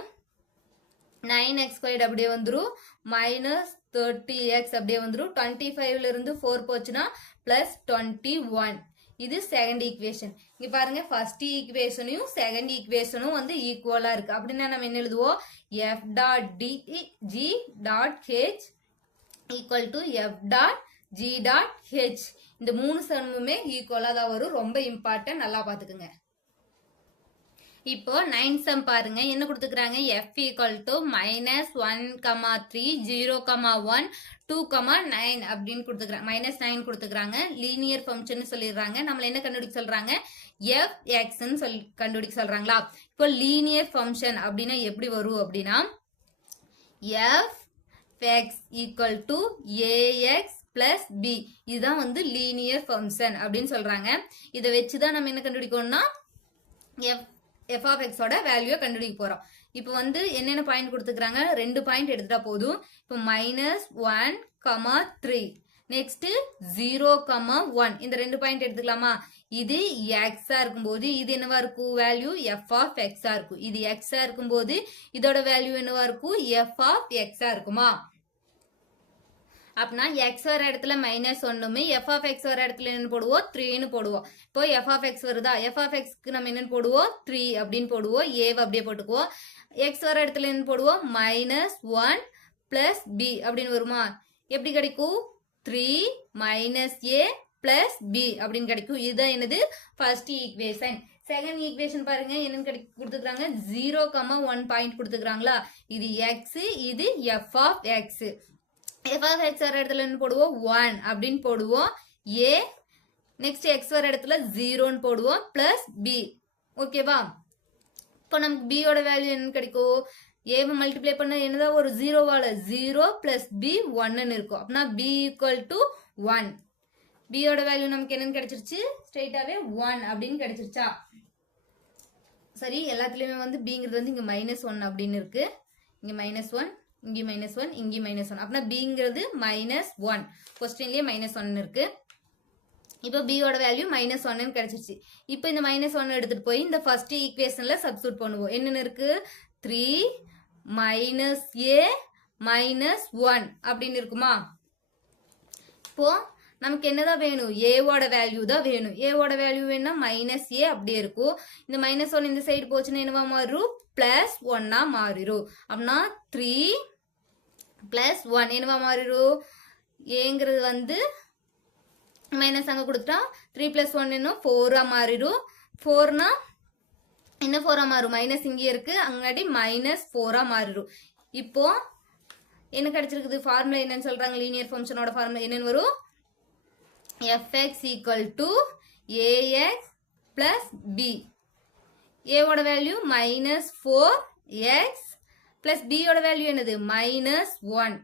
9x ஸ்கொயர்ட் அப்படியே வந்துடும், மைனஸ் 30x அப்படியே வந்துடும். 25ல இருந்து 4 போச்சுன்னா பிளஸ் 21. இது செகண்ட் ஈக்குவேஷன். இங்க பாருங்க, ஃபர்ஸ்ட் ஈக்குவேஷனையும் செகண்ட் ஈக்குவேஷனும் வந்து ஈக்குவலா இருக்கு. அப்படின்னா நம்ம என்ன எழுதுவோம், f dot g dot h equal to f dot g dot h. இந்த மூணு சமமுமே ஈக்குவலா தான் வரும். ரொம்ப இம்பார்ட்டன்ட், நல்லா பாத்துக்குங்க. இப்போ 9 சம் பாருங்க, என்ன கொடுத்துக்கிறாங்க, f ஈக்குவல் டு மைனஸ் 1,3 0,1 2,9 அப்படின்னு கொடுத்துக்கிறாங்க. மைனஸ் 9 கொடுத்துக்கிறாங்க. லீனியர் ஃபங்க்ஷன் சொல்லிடுறாங்க. நம்மள என்ன கண்டுபிடிக்க சொல்றாங்க, f xன்னு சொல்லி கண்டுபிடிக்க சொல்றாங்களா. இப்போ லீனியர் ஃபங்க்ஷன் அப்படின்னா எப்படி வரும் அப்படின்னா, f x equal to ax plus b. இதுதான் வந்து லீனியர் ஃபங்க்ஷன் அப்படின்னு சொல்றாங்க. இதை வச்சுதான் நம்ம என்ன கண்டுபிடிக்கணும்னா f of x ஓட வேல்யூ கண்டுபிடிக்க போறோம். இப்போ வந்து என்னென்ன பாயிண்ட் கொடுத்துக்கிறாங்க, 2 பாயிண்ட் எடுத்துட்டா போதும். இப்போ மைனஸ் 1,3, நெக்ஸ்ட் 0,1, இந்த 2 பாயிண்ட் எடுத்துக்கலாமா. இது எக்ஸா இருக்கும்போது இது என்னவா இருக்கும், வேல்யூ f of x ஆ இருக்கும். இது எக்ஸா இருக்கும்போது இதோட வேல்யூ என்னவா இருக்கும், f of x ஆ இருக்குமா. அப்படின்னா எக்ஸ் வர இடத்துல மைனஸ் 1மே, f of x வர இடத்துல என்ன போடுவோம், 3ன்னு போடுவோம். இப்போ f of x வருதா, f of xக்கு நம்ம என்னன்னு போடுவோம், 3 அப்படின்னு போடுவோம். ஏவை அப்படியே போட்டுக்குவோம். எக்ஸ் வர இடத்துல என்ன போடுவோம், மைனஸ் 1 பிளஸ் b அப்படின்னு வருமா. எப்படி கிடைக்கும், 3 மைனஸ் a பிளஸ் b அப்படின்னு கிடைக்கும். இதுதான் என்னது ஃபர்ஸ்ட் ஈக்குவேஷன். செகண்ட் ஈக்குவேஷன் பாருங்க, என்னன்னு கொடுத்துக்கிறாங்க, 0,1 பாயிண்ட் கொடுத்துக்கிறாங்களா. இது x, இது f of x. f of x வர இடத்துல என்ன போடுவோம், 1 அப்படின்னு போடுவோம். a நெக்ஸ்ட் x வர இடத்துல 0ன்னு போடுவோம், பிளஸ் b. ஓகேவா. இப்போ நமக்கு b ஓட வேல்யூ என்ன கிடைக்கும், a மல்டிப்ளை பண்ண என்னதான் ஒரு 0வால 0 பிளஸ் b 1ன்னு இருக்கும். அப்படின்னா b ஈக்குவல் டு 1. b ஓட வேல்யூ நமக்கு என்னன்னு கிடைச்சிருச்சு, ஸ்ட்ரைட்டாவே 1 அப்படின்னு கிடைச்சிருச்சா. சரி, எல்லாத்துலயுமே வந்து bங்கிறது வந்து இங்க -1 அப்படின்னு இருக்கு. இங்க -1, இங்கே -1, இங்கே -1. அப்படின்னா bங்கிறது -1. கொஸ்டின்லயே -1 இருக்கு. இப்போ b ஓட வேல்யூ -1 கிடைச்சிருச்சு. இப்போ இந்த -1 எடுத்துட்டு போய் இந்த ஃபர்ஸ்ட் ஈக்குவேஷன்ல சப்ஸ்டிட்யூட் பண்ணுவோம். என்னென்ன இருக்கு, 3 மைனஸ் ஏ மைனஸ் 1 அப்படின்னு இருக்குமா? இப்போ நமக்கு என்னதான் வேணும்? ஏவோட வேல்யூ தான் வேணும். ஏவோட வேல்யூ வேணும்னா மைனஸ் ஏ அப்படியே இருக்கும். இந்த மைனஸ் 1 இந்த சைடு போச்சுன்னா என்னவா மாறும்? பிளஸ் 1 மாறிடும். அப்படின்னா 3 பிளஸ் 1 என்னவா மாறிடும்? ஏங்கிறது வந்து மைனஸ் அங்க கொடுத்தா 3 பிளஸ் 1 என்ன 4 மாறிடும். 4னா என்ன 4 மாறும்? மைனஸ் இங்கே இருக்கு, அங்காடி மைனஸ் 4 மாறிடும். இப்போ என்ன கிடைச்சிருக்குது? ஃபார்முலா என்னன்னு சொல்றாங்க? லீனியர் ஃபங்க்ஷனோட ஃபார்முலா என்னன்னு வரும்? fx equal to ax plus b. a ஓட value minus 4x plus b ஓட வேல்யூ என்னது? மைனஸ் 1.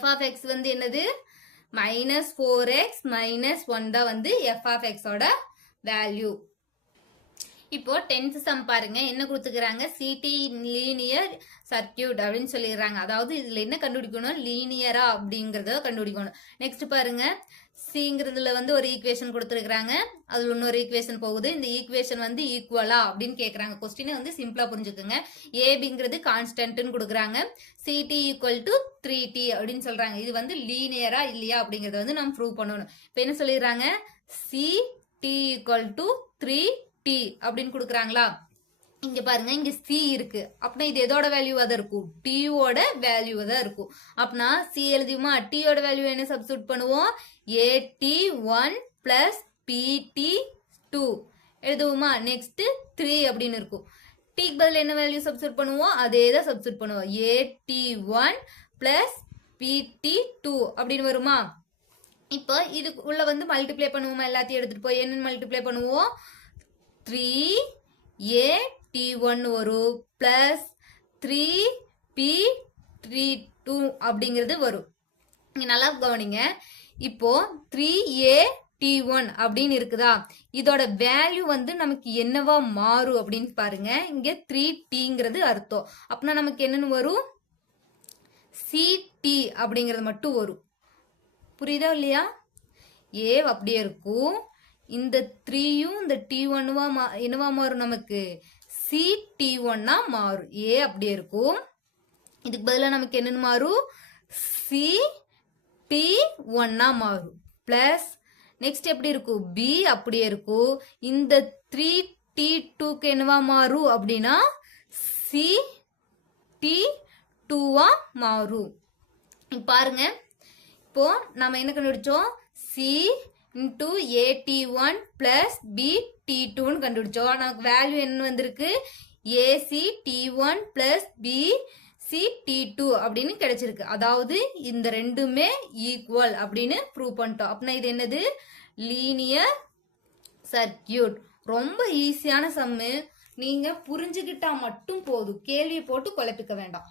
f of x வந்து என்னது? மைனஸ் 4x மைனஸ் 1 தான் வந்து f of x ஓட வேல்யூ. இப்போ 10th சம் பாருங்க, என்ன கொடுத்துக்கிறாங்க? சிடி லீனியர் சர்க்கியூட் அப்படின்னு சொல்லிடுறாங்க. அதாவது இதுல என்ன கண்டுபிடிக்கணும்? லீனியரா அப்படிங்கறத கண்டுபிடிக்கணும். நெக்ஸ்ட் பாருங்க, சிங்கிறதுல வந்து ஒரு ஈக்குவேஷன் கொடுத்துருக்காங்க, அதுல இன்னொரு ஈக்குவேஷன் போகுது. இந்த ஈக்குவேஷன் வந்து ஈக்குவலா அப்படின்னு கேக்குறாங்க. கொஸ்டினை வந்து சிம்பிளா புரிஞ்சுக்குங்க. ஏபிங்கிறது கான்ஸ்டன்ட்னு கொடுக்குறாங்க, சிடி ஈக்குவல் டு 3t அப்படின்னு சொல்றாங்க. இது வந்து லீனியரா இல்லையா அப்படிங்கறத வந்து நம்ம ப்ரூவ் பண்ணணும். இப்போ என்ன சொல்லிடுறாங்க? சிடி ஈக்குவல் டு 3t அப்படின்னு கொடுக்குறாங்களா? இங்க பாருங்க, இங்க சி இருக்கு. அப்படின்னா இது எதோட வேல்யூவா தான் இருக்கும்? டியோட வேல்யூவா தான் இருக்கும். அப்படின்னா சி எழுதியுமா? டியோட வேல்யூ என்ன சப்ஸ்டிட்யூட் பண்ணுவோம்? AT1 plus PT2 எழுதுவோமா? நெக்ஸ்ட் 3 அப்படின்னு இருக்கும். டிக்கு பதில் என்ன வேல்யூ சப்ஸ்டிட்யூட் பண்ணுவோம்? அதே தான் சப்ஸ்டிட்யூட் பண்ணுவோம். AT1 பிளஸ் PT2 அப்படின்னு வருமா? இப்போ இது உள்ள வந்து மல்டிப்ளை பண்ணுவோமா? எல்லாத்தையும் எடுத்துட்டு போய் என்னன்னு மல்டிப்ளை பண்ணுவோம்? 3AT1 வரும் பிளஸ் 3PT2 அப்படிங்கிறது வரும். இங்க நல்லா கவனிங்க. இப்போ 3AT1 அப்படின்னு இருக்குதா? இதோட வேல்யூ வந்து நமக்கு என்னவா மாறும் அப்படின்னு பாருங்க. இங்க 3Tங்கிறது அர்த்தம். அப்படின்னா நமக்கு என்னன்னு வரும்? CT அப்படிங்கிறது மட்டும் வரும். புரியுதா இல்லையா? ஏ அப்படியே இருக்கும். இந்த 3யும் இந்த T1 என்னவா மாறும்? நமக்கு CT1 மாறும். ஏ அப்படியே இருக்கும். இதுக்கு பதிலாக நமக்கு என்னன்னு மாறும்? CT1 மாறும். பிளஸ் நெக்ஸ்ட் எப்படி இருக்கும்? B அப்படியே இருக்கும். இந்த 3T2க்கு என்னவா மாறும் அப்படின்னா CT2 மாறும். பாருங்க, இப்போ நம்ம என்ன கண்டுபிடிச்சோம்? C into AT1 plus BT2 கண்டுபிடிச்சோம். நமக்கு வேல்யூ என்ன வந்திருக்கு? ACT1 plus BCT2 அப்படின்னு கிடைச்சிருக்கு. அதாவது இந்த ரெண்டுமே ஈக்குவல் அப்படின்னு ப்ரூவ் பண்ணிட்டோம். அப்படின்னா இது என்னது? Linear circuit. ரொம்ப ஈஸியான சம்மு. நீங்க புரிஞ்சுக்கிட்டா மட்டும் போதும். கேள்வி போட்டு குழப்பிக்க வேண்டாம்.